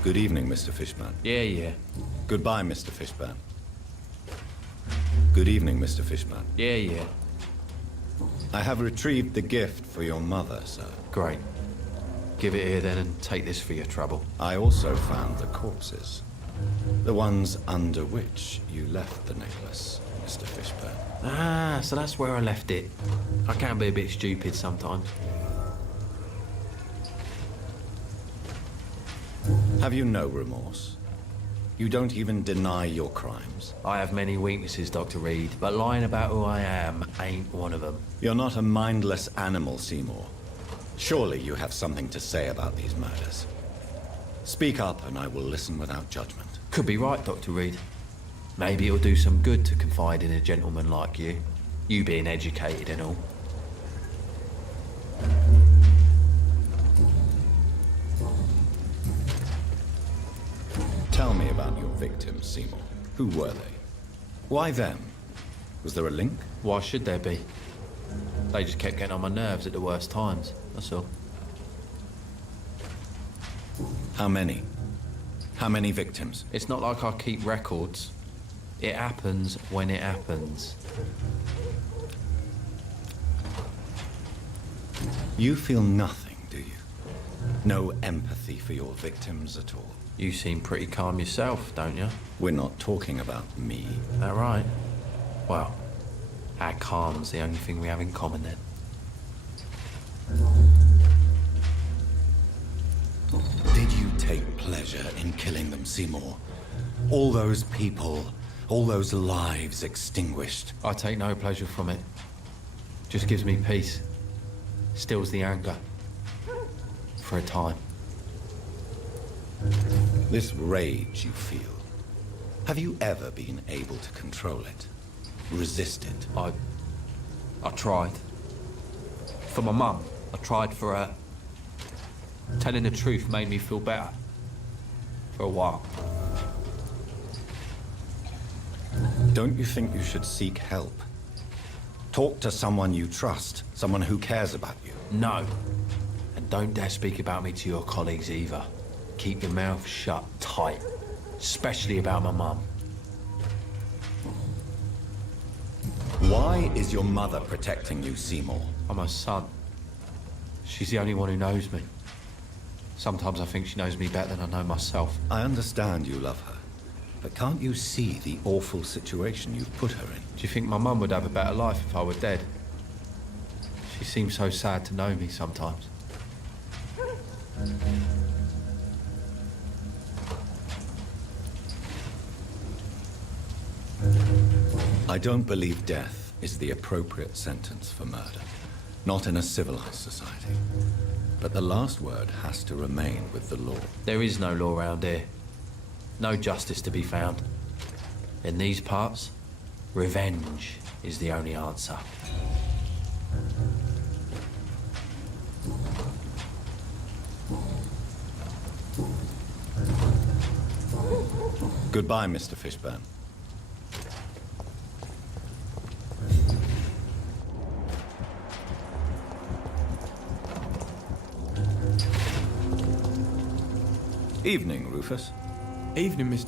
Good evening, Mr. Fishburne. Yeah. Goodbye, Mr. Fishburne. Good evening, Mr. Fishburne. Yeah. I have retrieved the gift for your mother, sir. Great. Give it here then and take this for your trouble. I also found the corpses. The ones under which you left the necklace, Mr. Fishburne. Ah, so that's where I left it. I can be a bit stupid sometimes. Have you no remorse? You don't even deny your crimes? I have many weaknesses, Dr. Reed, but lying about who I am ain't one of them. You're not a mindless animal, Seymour. Surely you have something to say about these murders. Speak up and I will listen without judgment. Could be right, Dr. Reed. Maybe it'll do some good to confide in a gentleman like you. You being educated and all. Tell me about your victims, Seymour. Who were they? Why them? Was there a link? Why should there be? They just kept getting on my nerves at the worst times, that's all. How many? How many victims? It's not like I keep records. It happens when it happens. You feel nothing, do you? No empathy for your victims at all? You seem pretty calm yourself, don't you? We're not talking about me. That right? Well, our calm's the only thing we have in common then. Did you take pleasure in killing them, Seymour? All those people, all those lives extinguished. I take no pleasure from it. Just gives me peace. Stills the anger. For a time. This rage you feel, have you ever been able to control it? Resist it? I tried. For my mum, I tried for her. Telling the truth made me feel better. For a while. Don't you think you should seek help? Talk to someone you trust, someone who cares about you. No. And don't dare speak about me to your colleagues either. Keep your mouth shut tight. Especially about my mum. Why is your mother protecting you, Seymour? I'm her son. She's the only one who knows me. Sometimes I think she knows me better than I know myself. I understand you love her, but can't you see the awful situation you've put her in? Do you think my mum would have a better life if I were dead? She seems so sad to know me sometimes. I don't believe death is the appropriate sentence for murder. Not in a civilized society. But the last word has to remain with the law. There is no law around here. No justice to be found. In these parts, revenge is the only answer. Goodbye, Mr. Fishburne. Evening, Rufus. Evening, Mr.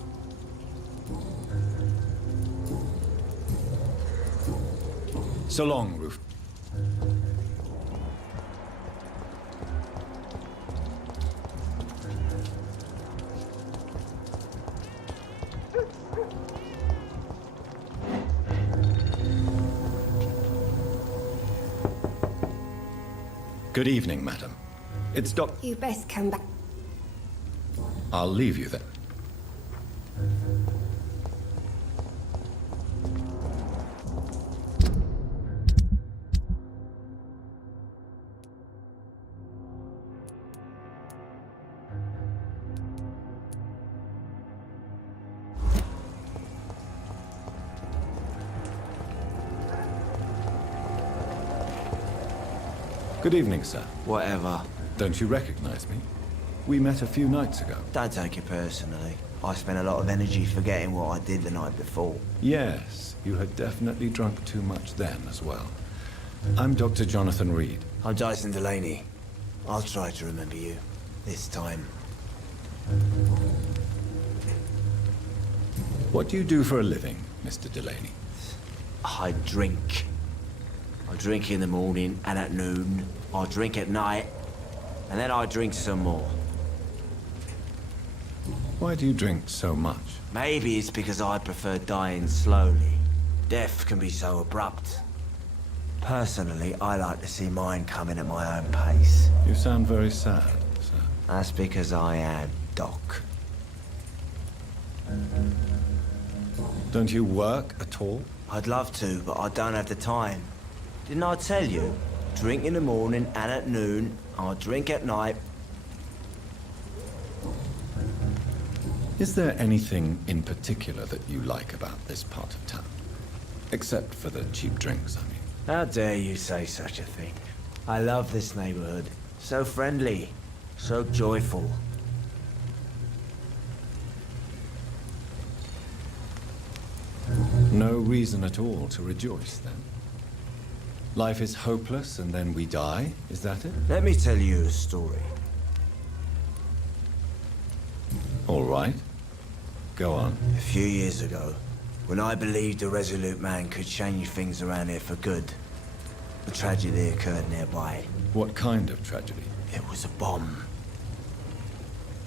So long, Rufus. Good evening, madam. It's Doc... You best come back. I'll leave you then. Good evening, sir. Whatever. Don't you recognize me? We met a few nights ago. Don't take it personally. I spent a lot of energy forgetting what I did the night before. Yes, you had definitely drunk too much then as well. I'm Dr. Jonathan Reed. I'm Jason Delaney. I'll try to remember you. This time. What do you do for a living, Mr. Delaney? I drink. I drink in the morning and at noon. I drink at night. And then I drink some more. Why do you drink so much? Maybe it's because I prefer dying slowly. Death can be so abrupt. Personally, I like to see mine coming at my own pace. You sound very sad, sir. That's because I am, Doc. Don't you work at all? I'd love to, but I don't have the time. Didn't I tell you? Drink in the morning and at noon. I drink at night. Is there anything in particular that you like about this part of town? Except for the cheap drinks, I mean. How dare you say such a thing? I love this neighborhood. So friendly. So joyful. No reason at all to rejoice, then? Life is hopeless and then we die, is that it? Let me tell you a story. All right. Go on. A few years ago, when I believed a resolute man could change things around here for good, a tragedy occurred nearby. What kind of tragedy? It was a bomb.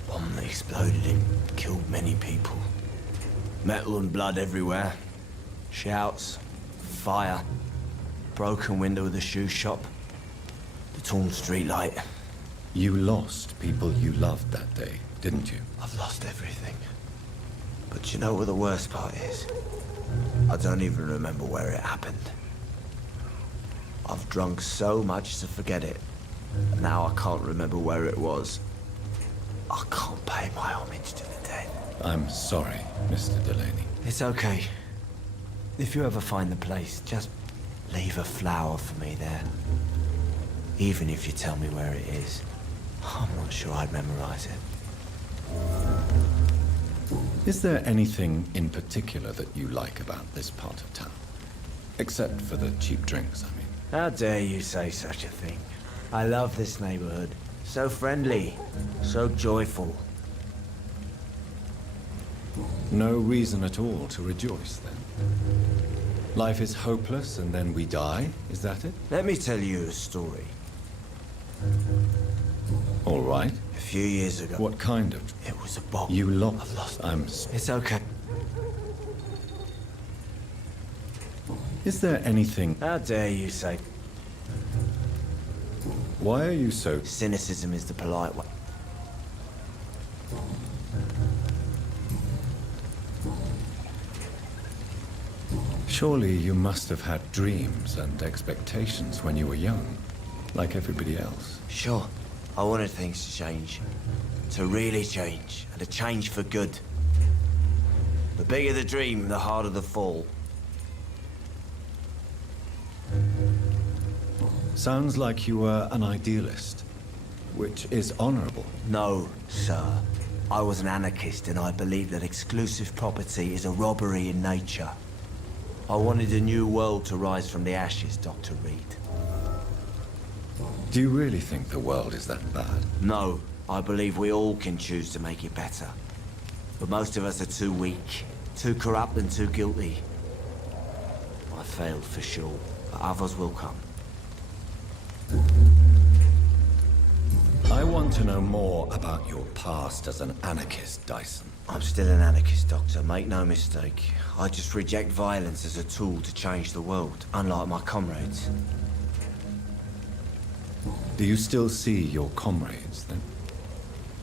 Bomb that exploded and killed many people. Metal and blood everywhere. Shouts, fire, broken window of the shoe shop, the torn streetlight. You lost people you loved that day, didn't you? I've lost everything. But you know what the worst part is? I don't even remember where it happened. I've drunk so much to forget it. Now I can't remember where it was. I can't pay my homage to the dead. I'm sorry, Mr. Delaney. It's okay. If you ever find the place, just leave a flower for me there. Even if you tell me where it is. I'm not sure I'd memorize it. Is there anything in particular that you like about this part of town? Except for the cheap drinks, I mean. How dare you say such a thing? I love this neighborhood. So friendly. So joyful. No reason at all to rejoice, then? Life is hopeless and then we die, is that it? Let me tell you a story. All right. A few years ago. What kind of? It was a bomb. You lost. I've lost. It's okay. Is there anything? How dare you say? Why are you so? Cynicism is the polite way. Surely you must have had dreams and expectations when you were young, like everybody else. Sure. I wanted things to change. To really change, and to change for good. The bigger the dream, the harder the fall. Sounds like you were an idealist, which is honorable. No, sir. I was an anarchist, and I believed that exclusive property is a robbery in nature. I wanted a new world to rise from the ashes, Dr. Reed. Do you really think the world is that bad? No, I believe we all can choose to make it better. But most of us are too weak, too corrupt and too guilty. I failed for sure, but others will come. I want to know more about your past as an anarchist, Dyson. I'm still an anarchist, Doctor, make no mistake. I just reject violence as a tool to change the world, unlike my comrades. Do you still see your comrades, then?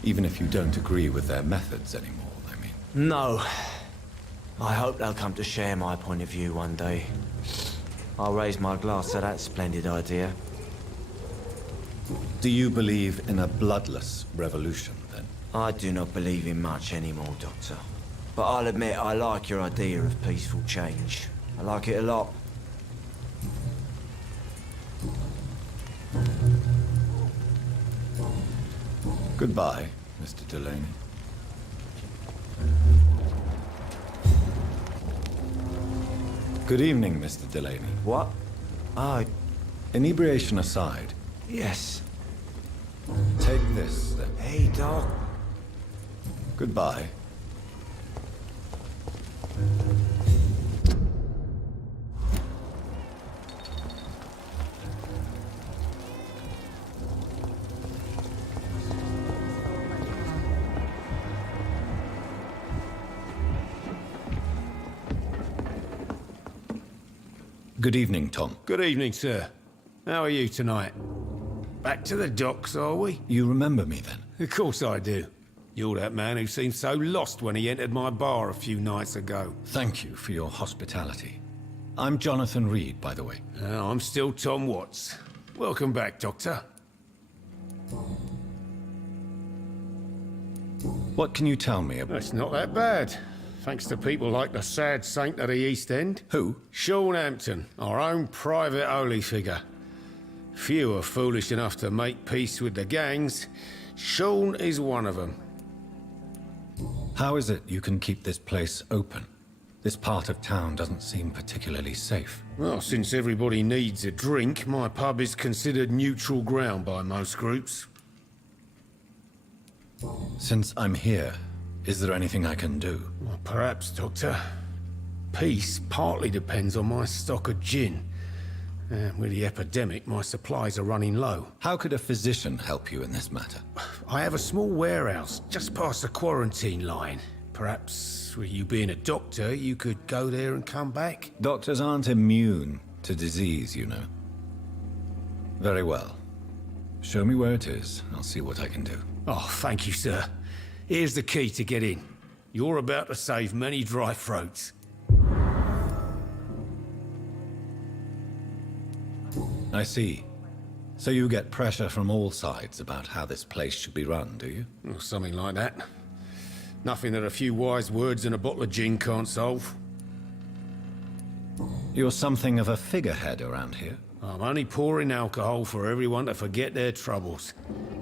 Even if you don't agree with their methods anymore, I mean. No. I hope they'll come to share my point of view one day. I'll raise my glass to that splendid idea. Do you believe in a bloodless revolution, then? I do not believe in much anymore, Doctor. But I'll admit I like your idea of peaceful change. I like it a lot. Goodbye, Mr. Delaney. Good evening, Mr. Delaney. What? Oh. Inebriation aside. Yes. Take this, then. Hey, Doc. Goodbye. Good evening, Tom. Good evening, sir. How are you tonight? Back to the docks, are we? You remember me then? Of course I do. You're that man who seemed so lost when he entered my bar a few nights ago. Thank you for your hospitality. I'm Jonathan Reed, by the way. I'm still Tom Watts. Welcome back, Doctor. What can you tell me about... It's not that bad. Thanks to people like the sad saint of the East End. Who? Sean Hampton, our own private holy figure. Few are foolish enough to make peace with the gangs. Sean is one of them. How is it you can keep this place open? This part of town doesn't seem particularly safe. Well, since everybody needs a drink, my pub is considered neutral ground by most groups. Since I'm here, is there anything I can do? Well, perhaps, Doctor. Peace partly depends on my stock of gin. With the epidemic, my supplies are running low. How could a physician help you in this matter? I have a small warehouse just past the quarantine line. Perhaps, with you being a doctor, you could go there and come back? Doctors aren't immune to disease, you know. Very well. Show me where it is. I'll see what I can do. Oh, thank you, sir. Here's the key to get in. You're about to save many dry throats. I see. So you get pressure from all sides about how this place should be run, do you? Or something like that. Nothing that a few wise words and a bottle of gin can't solve. You're something of a figurehead around here. I'm only pouring alcohol for everyone to forget their troubles.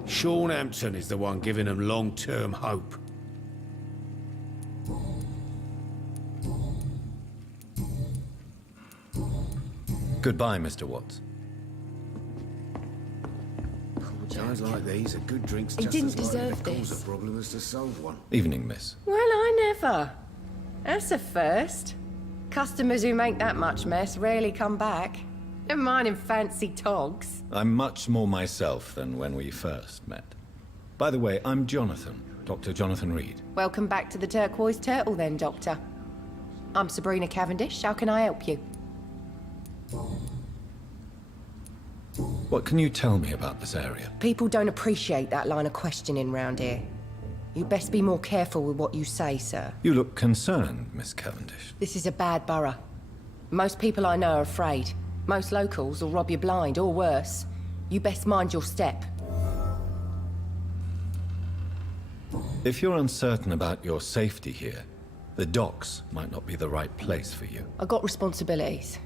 Sean Hampton is the one giving them long-term hope. Goodbye, Mr. Watts. Guys like these are good drinks He just didn't as likely deserve to cause this. a problem as to solve one. Evening, miss. Well, I never. That's a first. Customers who make that much mess rarely come back. Never mind in fancy togs. I'm much more myself than when we first met. By the way, I'm Jonathan, Dr. Jonathan Reed. Welcome back to the Turquoise Turtle then, Doctor. I'm Sabrina Cavendish. How can I help you? What can you tell me about this area? People don't appreciate that line of questioning round here. You best be more careful with what you say, sir. You look concerned, Miss Cavendish. This is a bad borough. Most people I know are afraid. Most locals will rob you blind, or worse. You best mind your step. If you're uncertain about your safety here, the docks might not be the right place for you. I got responsibilities.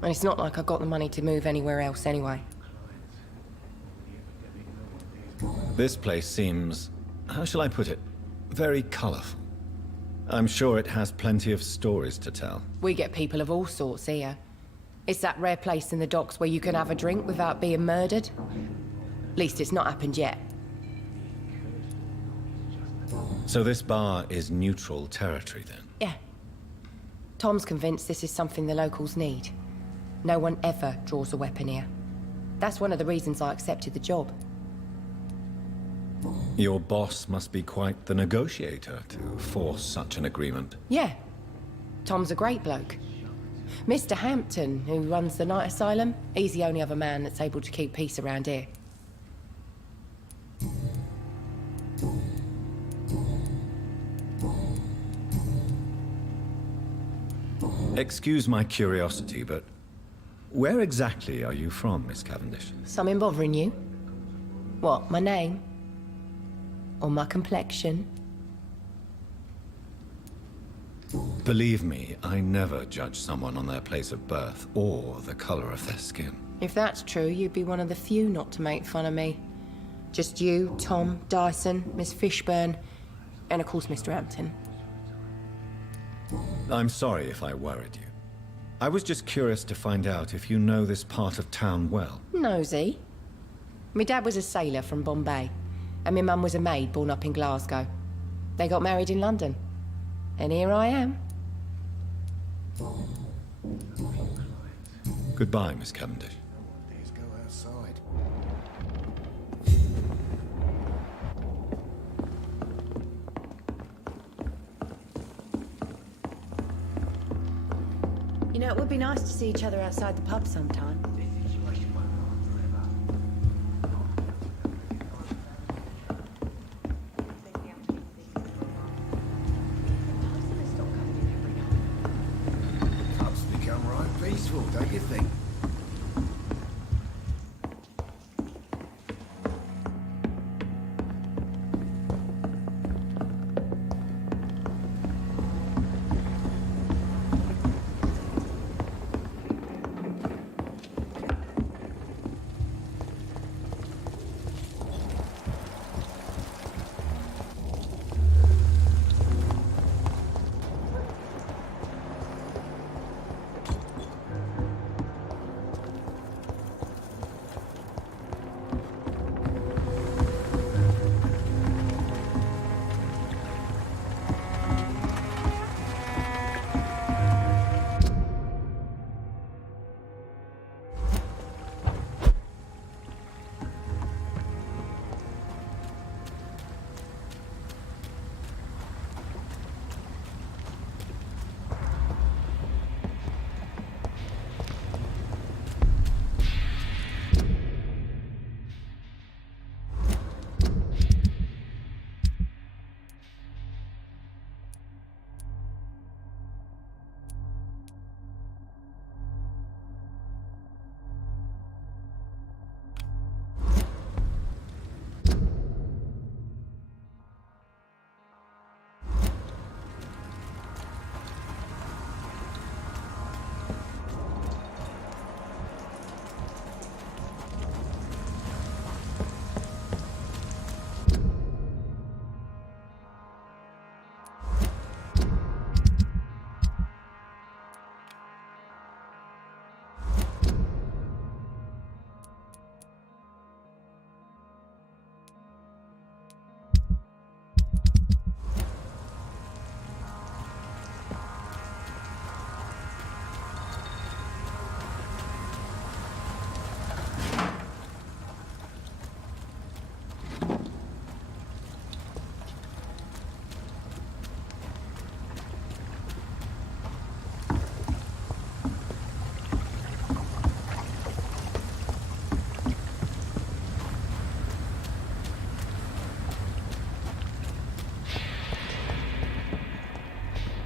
And it's not like I got the money to move anywhere else anyway. This place seems, how shall I put it, very colorful. I'm sure it has plenty of stories to tell. We get people of all sorts here. It's that rare place in the docks where you can have a drink without being murdered. At least it's not happened yet. So this bar is neutral territory then? Yeah. Tom's convinced this is something the locals need. No one ever draws a weapon here. That's one of the reasons I accepted the job. Your boss must be quite the negotiator to force such an agreement. Yeah. Tom's a great bloke. Mr. Hampton, who runs the night asylum, he's the only other man that's able to keep peace around here. Excuse my curiosity, but where exactly are you from, Miss Cavendish? Something bothering you? What, my name? Or my complexion? Believe me, I never judge someone on their place of birth or the color of their skin. If that's true, you'd be one of the few not to make fun of me. Just you, Tom, Dyson, Miss Fishburne, and of course Mr. Hampton. I'm sorry if I worried you. I was just curious to find out if you know this part of town well. Nosy. My dad was a sailor from Bombay, and my mum was a maid born up in Glasgow. They got married in London. And here I am. Goodbye, Miss Cavendish. Let's go outside. You know, it would be nice to see each other outside the pub sometime. Pub's become right peaceful, don't you think?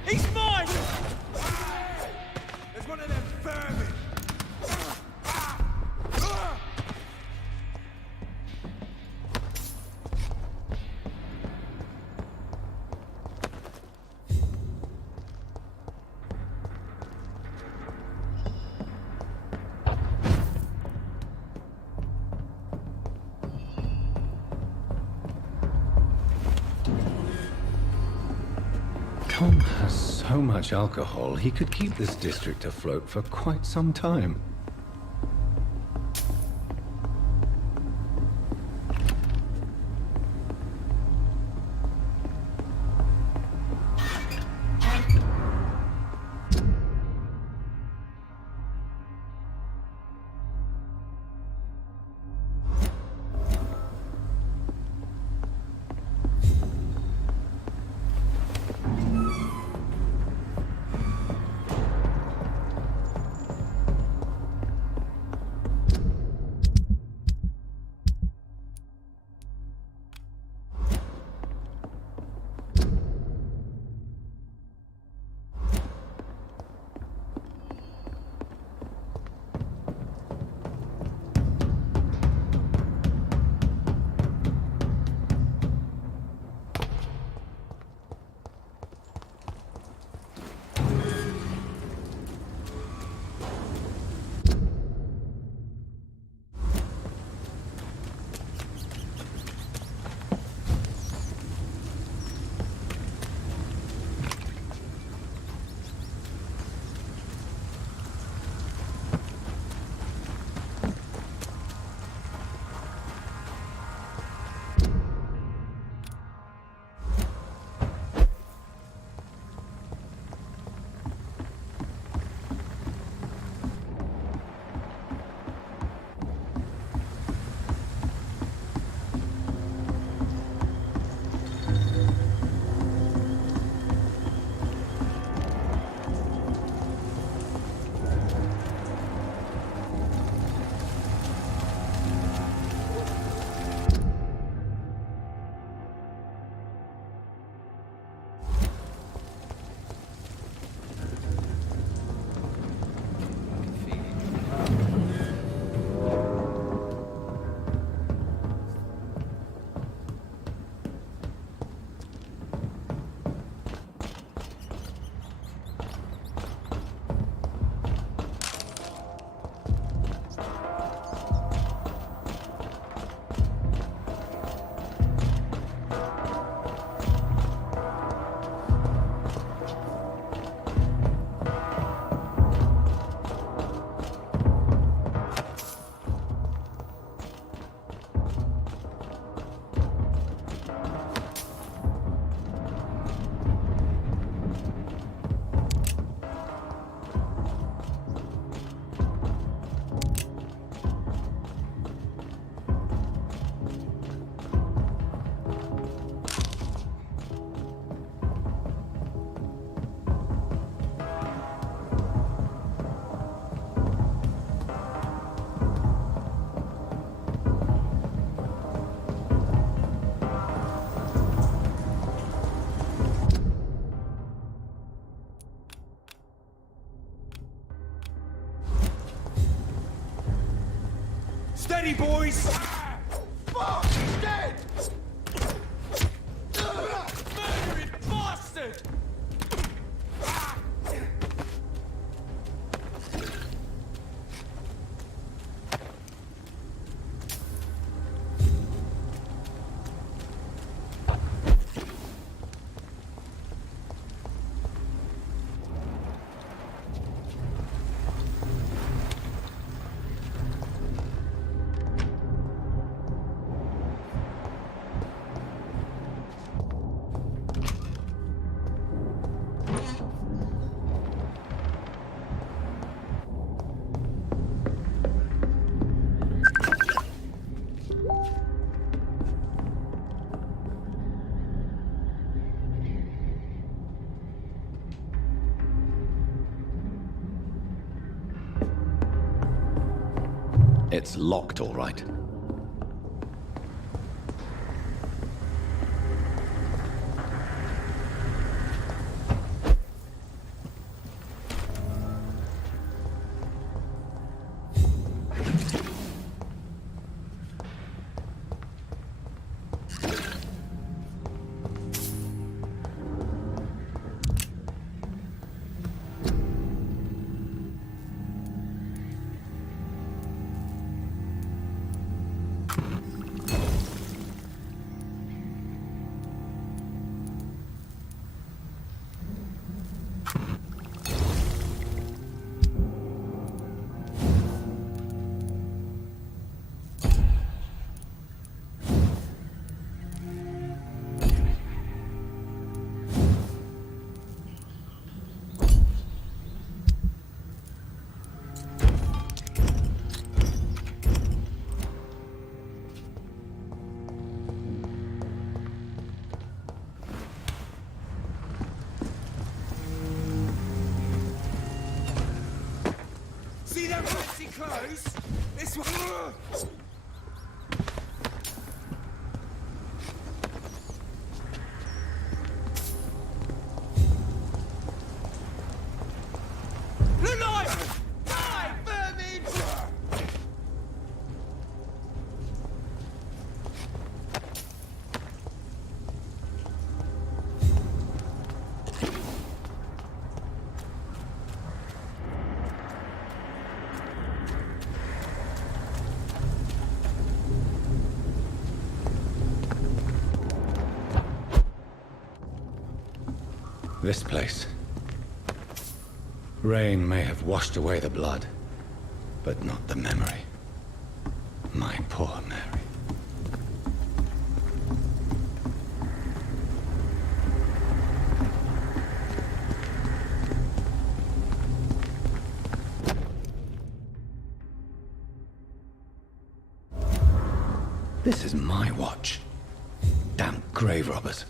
He's mine! There's one of them vermin! Tom has so much alcohol, he could keep this district afloat for quite some time. Steady, boys! Fuck! He's dead! Murdering bastard! It's locked, all right. See them fancy clothes? This one. Look alive! Die, vermin! This place. Rain may have washed away the blood, but not the memory. My poor Mary. This is my watch. Damn grave robbers.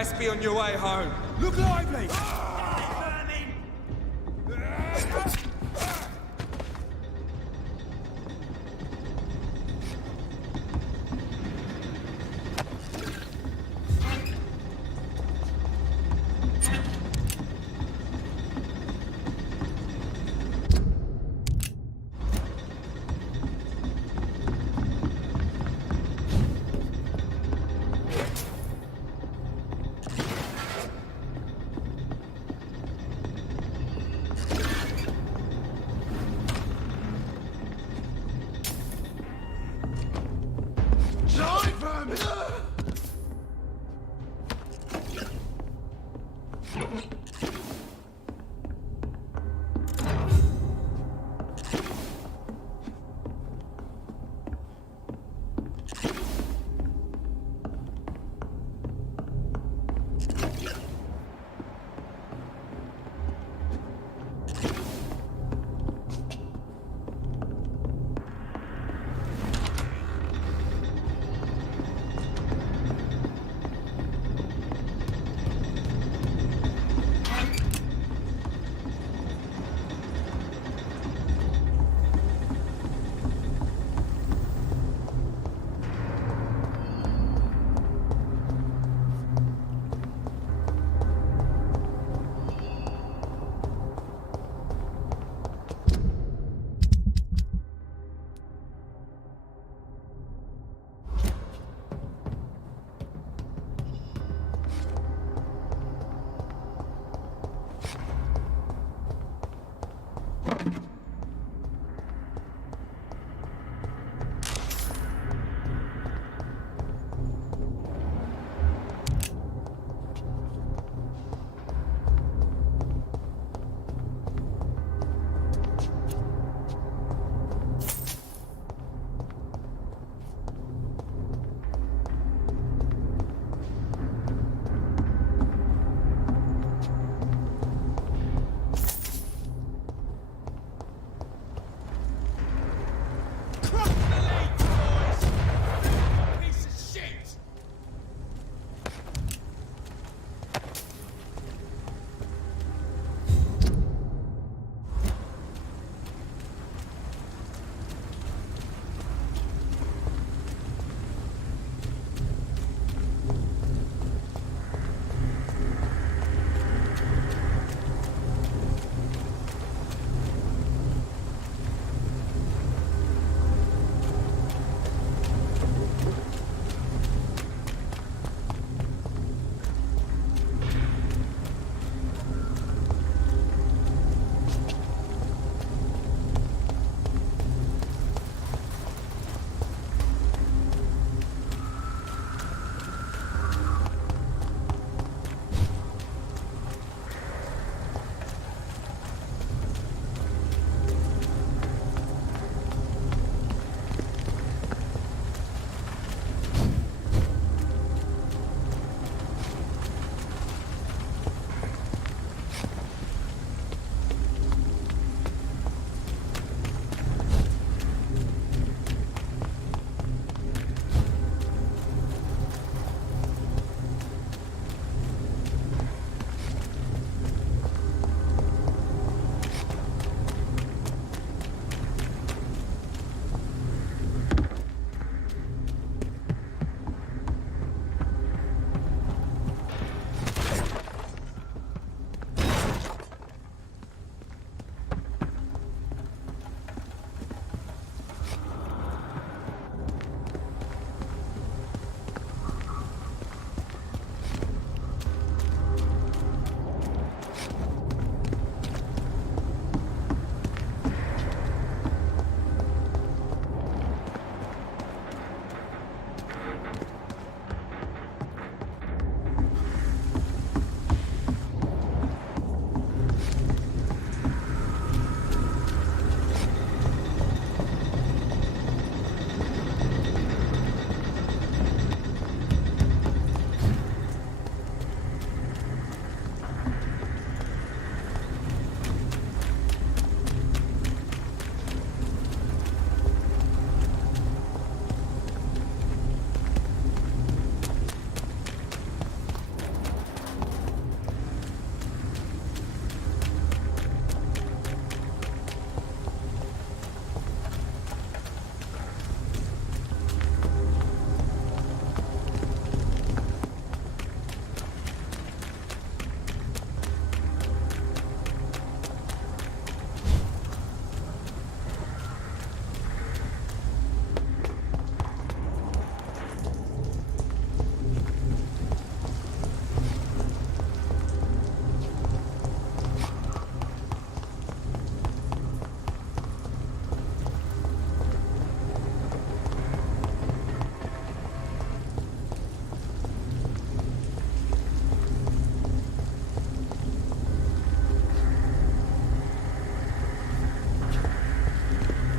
best be on your way home. Look lively!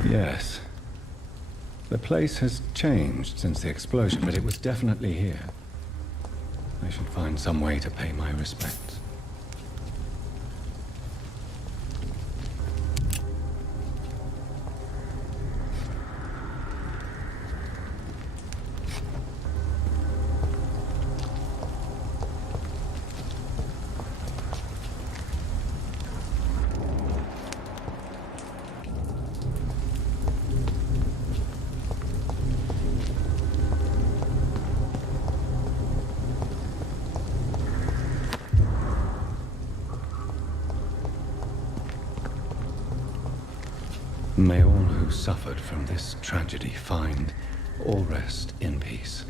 Yes. The place has changed since the explosion, but it was definitely here. I should find some way to pay my respects. May all who suffered from this tragedy find all rest in peace.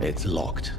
It's locked.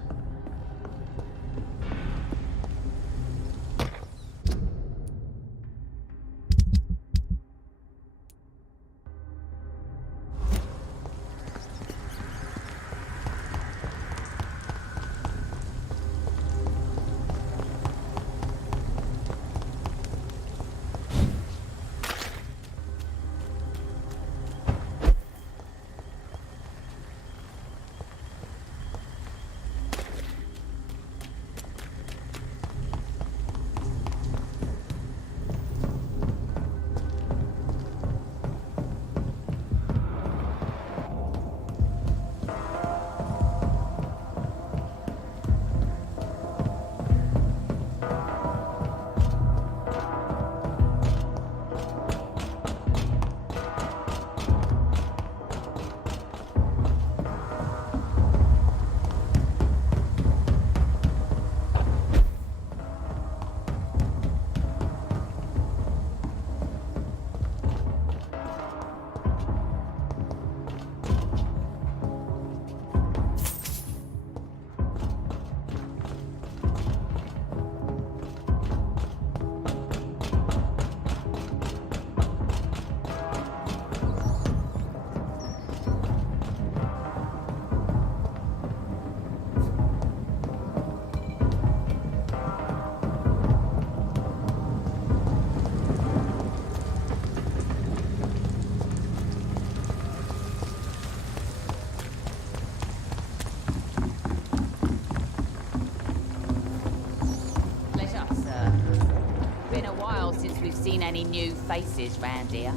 Any new faces round here?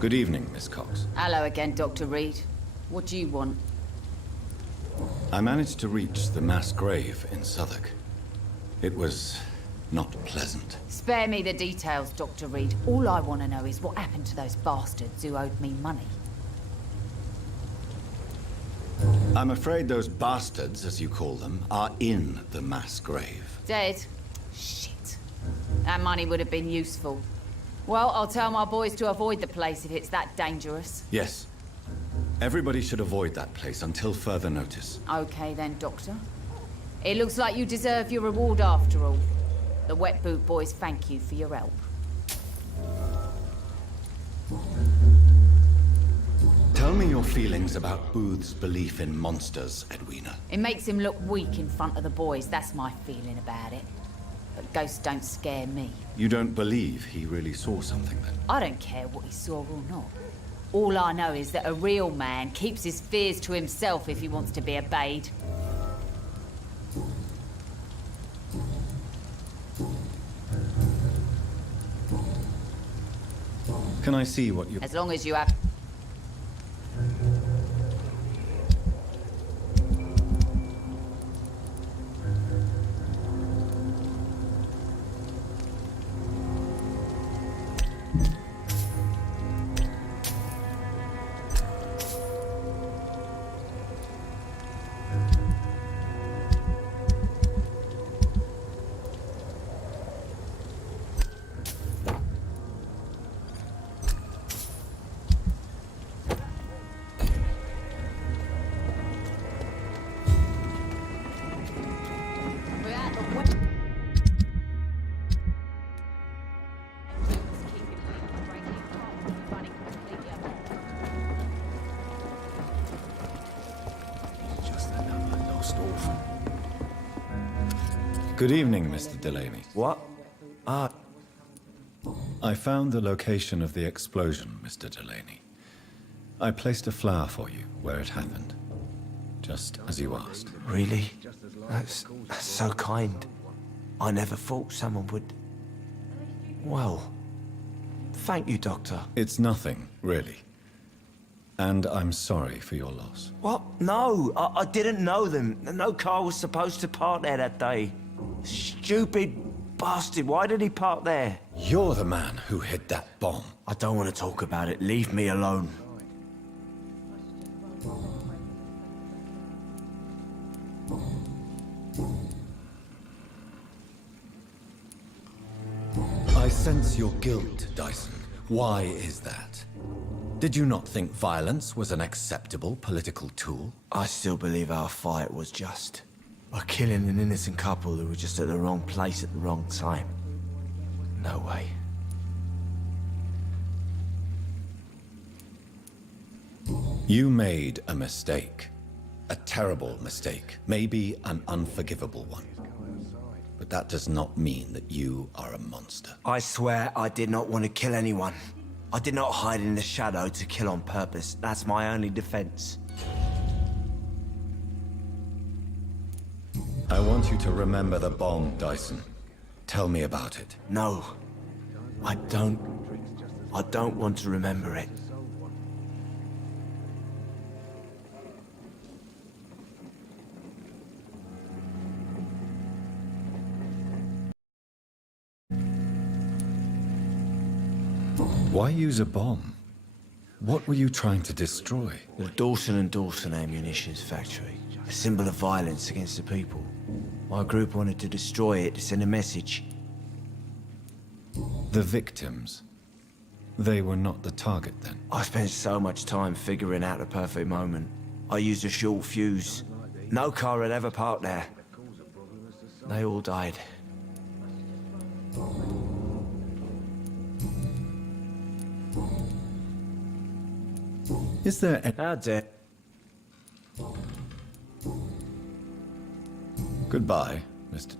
Good evening, Miss Cox. Hello again, Dr. Reed. What do you want? I managed to reach the mass grave in Southwark. It was not pleasant. Spare me the details, Dr. Reed. All I want to know is what happened to those bastards who owed me money. I'm afraid those bastards, as you call them, are in the mass grave. Dead? Shit. That money would have been useful. Well, I'll tell my boys to avoid the place if it's that dangerous. Yes. Everybody should avoid that place until further notice. Okay then, Doctor. It looks like you deserve your reward after all. The Wet Boot boys thank you for your help. Tell me your feelings about Booth's belief in monsters, Edwina. It makes him look weak in front of the boys, that's my feeling about it. But ghosts don't scare me. You don't believe he really saw something then? I don't care what he saw or not. All I know is that a real man keeps his fears to himself if he wants to be obeyed. Can I see what you... As long as you have... orphan. Good evening, Mr. Delaney. What? I found the location of the explosion, Mr. Delaney. I placed a flower for you where it happened, just as you asked. Really? That's so kind. I never thought someone would... Well, thank you, Doctor. It's nothing, really. And I'm sorry for your loss. What? No, I didn't know them. No car was supposed to park there that day. Stupid bastard, why did he park there? You're the man who hid that bomb. I don't want to talk about it. Leave me alone. I sense your guilt, Dyson. Why is that? Did you not think violence was an acceptable political tool? I still believe our fight was just. By killing an innocent couple who were just at the wrong place at the wrong time. No way. You made a mistake. A terrible mistake. Maybe an unforgivable one. But that does not mean that you are a monster. I swear I did not want to kill anyone. I did not hide in the shadow to kill on purpose. That's my only defense. I want you to remember the bomb, Dyson. Tell me about it. No. I don't want to remember it. Why use a bomb? What were you trying to destroy? The Dawson & Dawson ammunitions factory. A symbol of violence against the people. My group wanted to destroy it to send a message. The victims. They were not the target then. I spent so much time figuring out the perfect moment. I used a short fuse. No car had ever parked there. They all died. Is there How dare... Goodbye, Mr.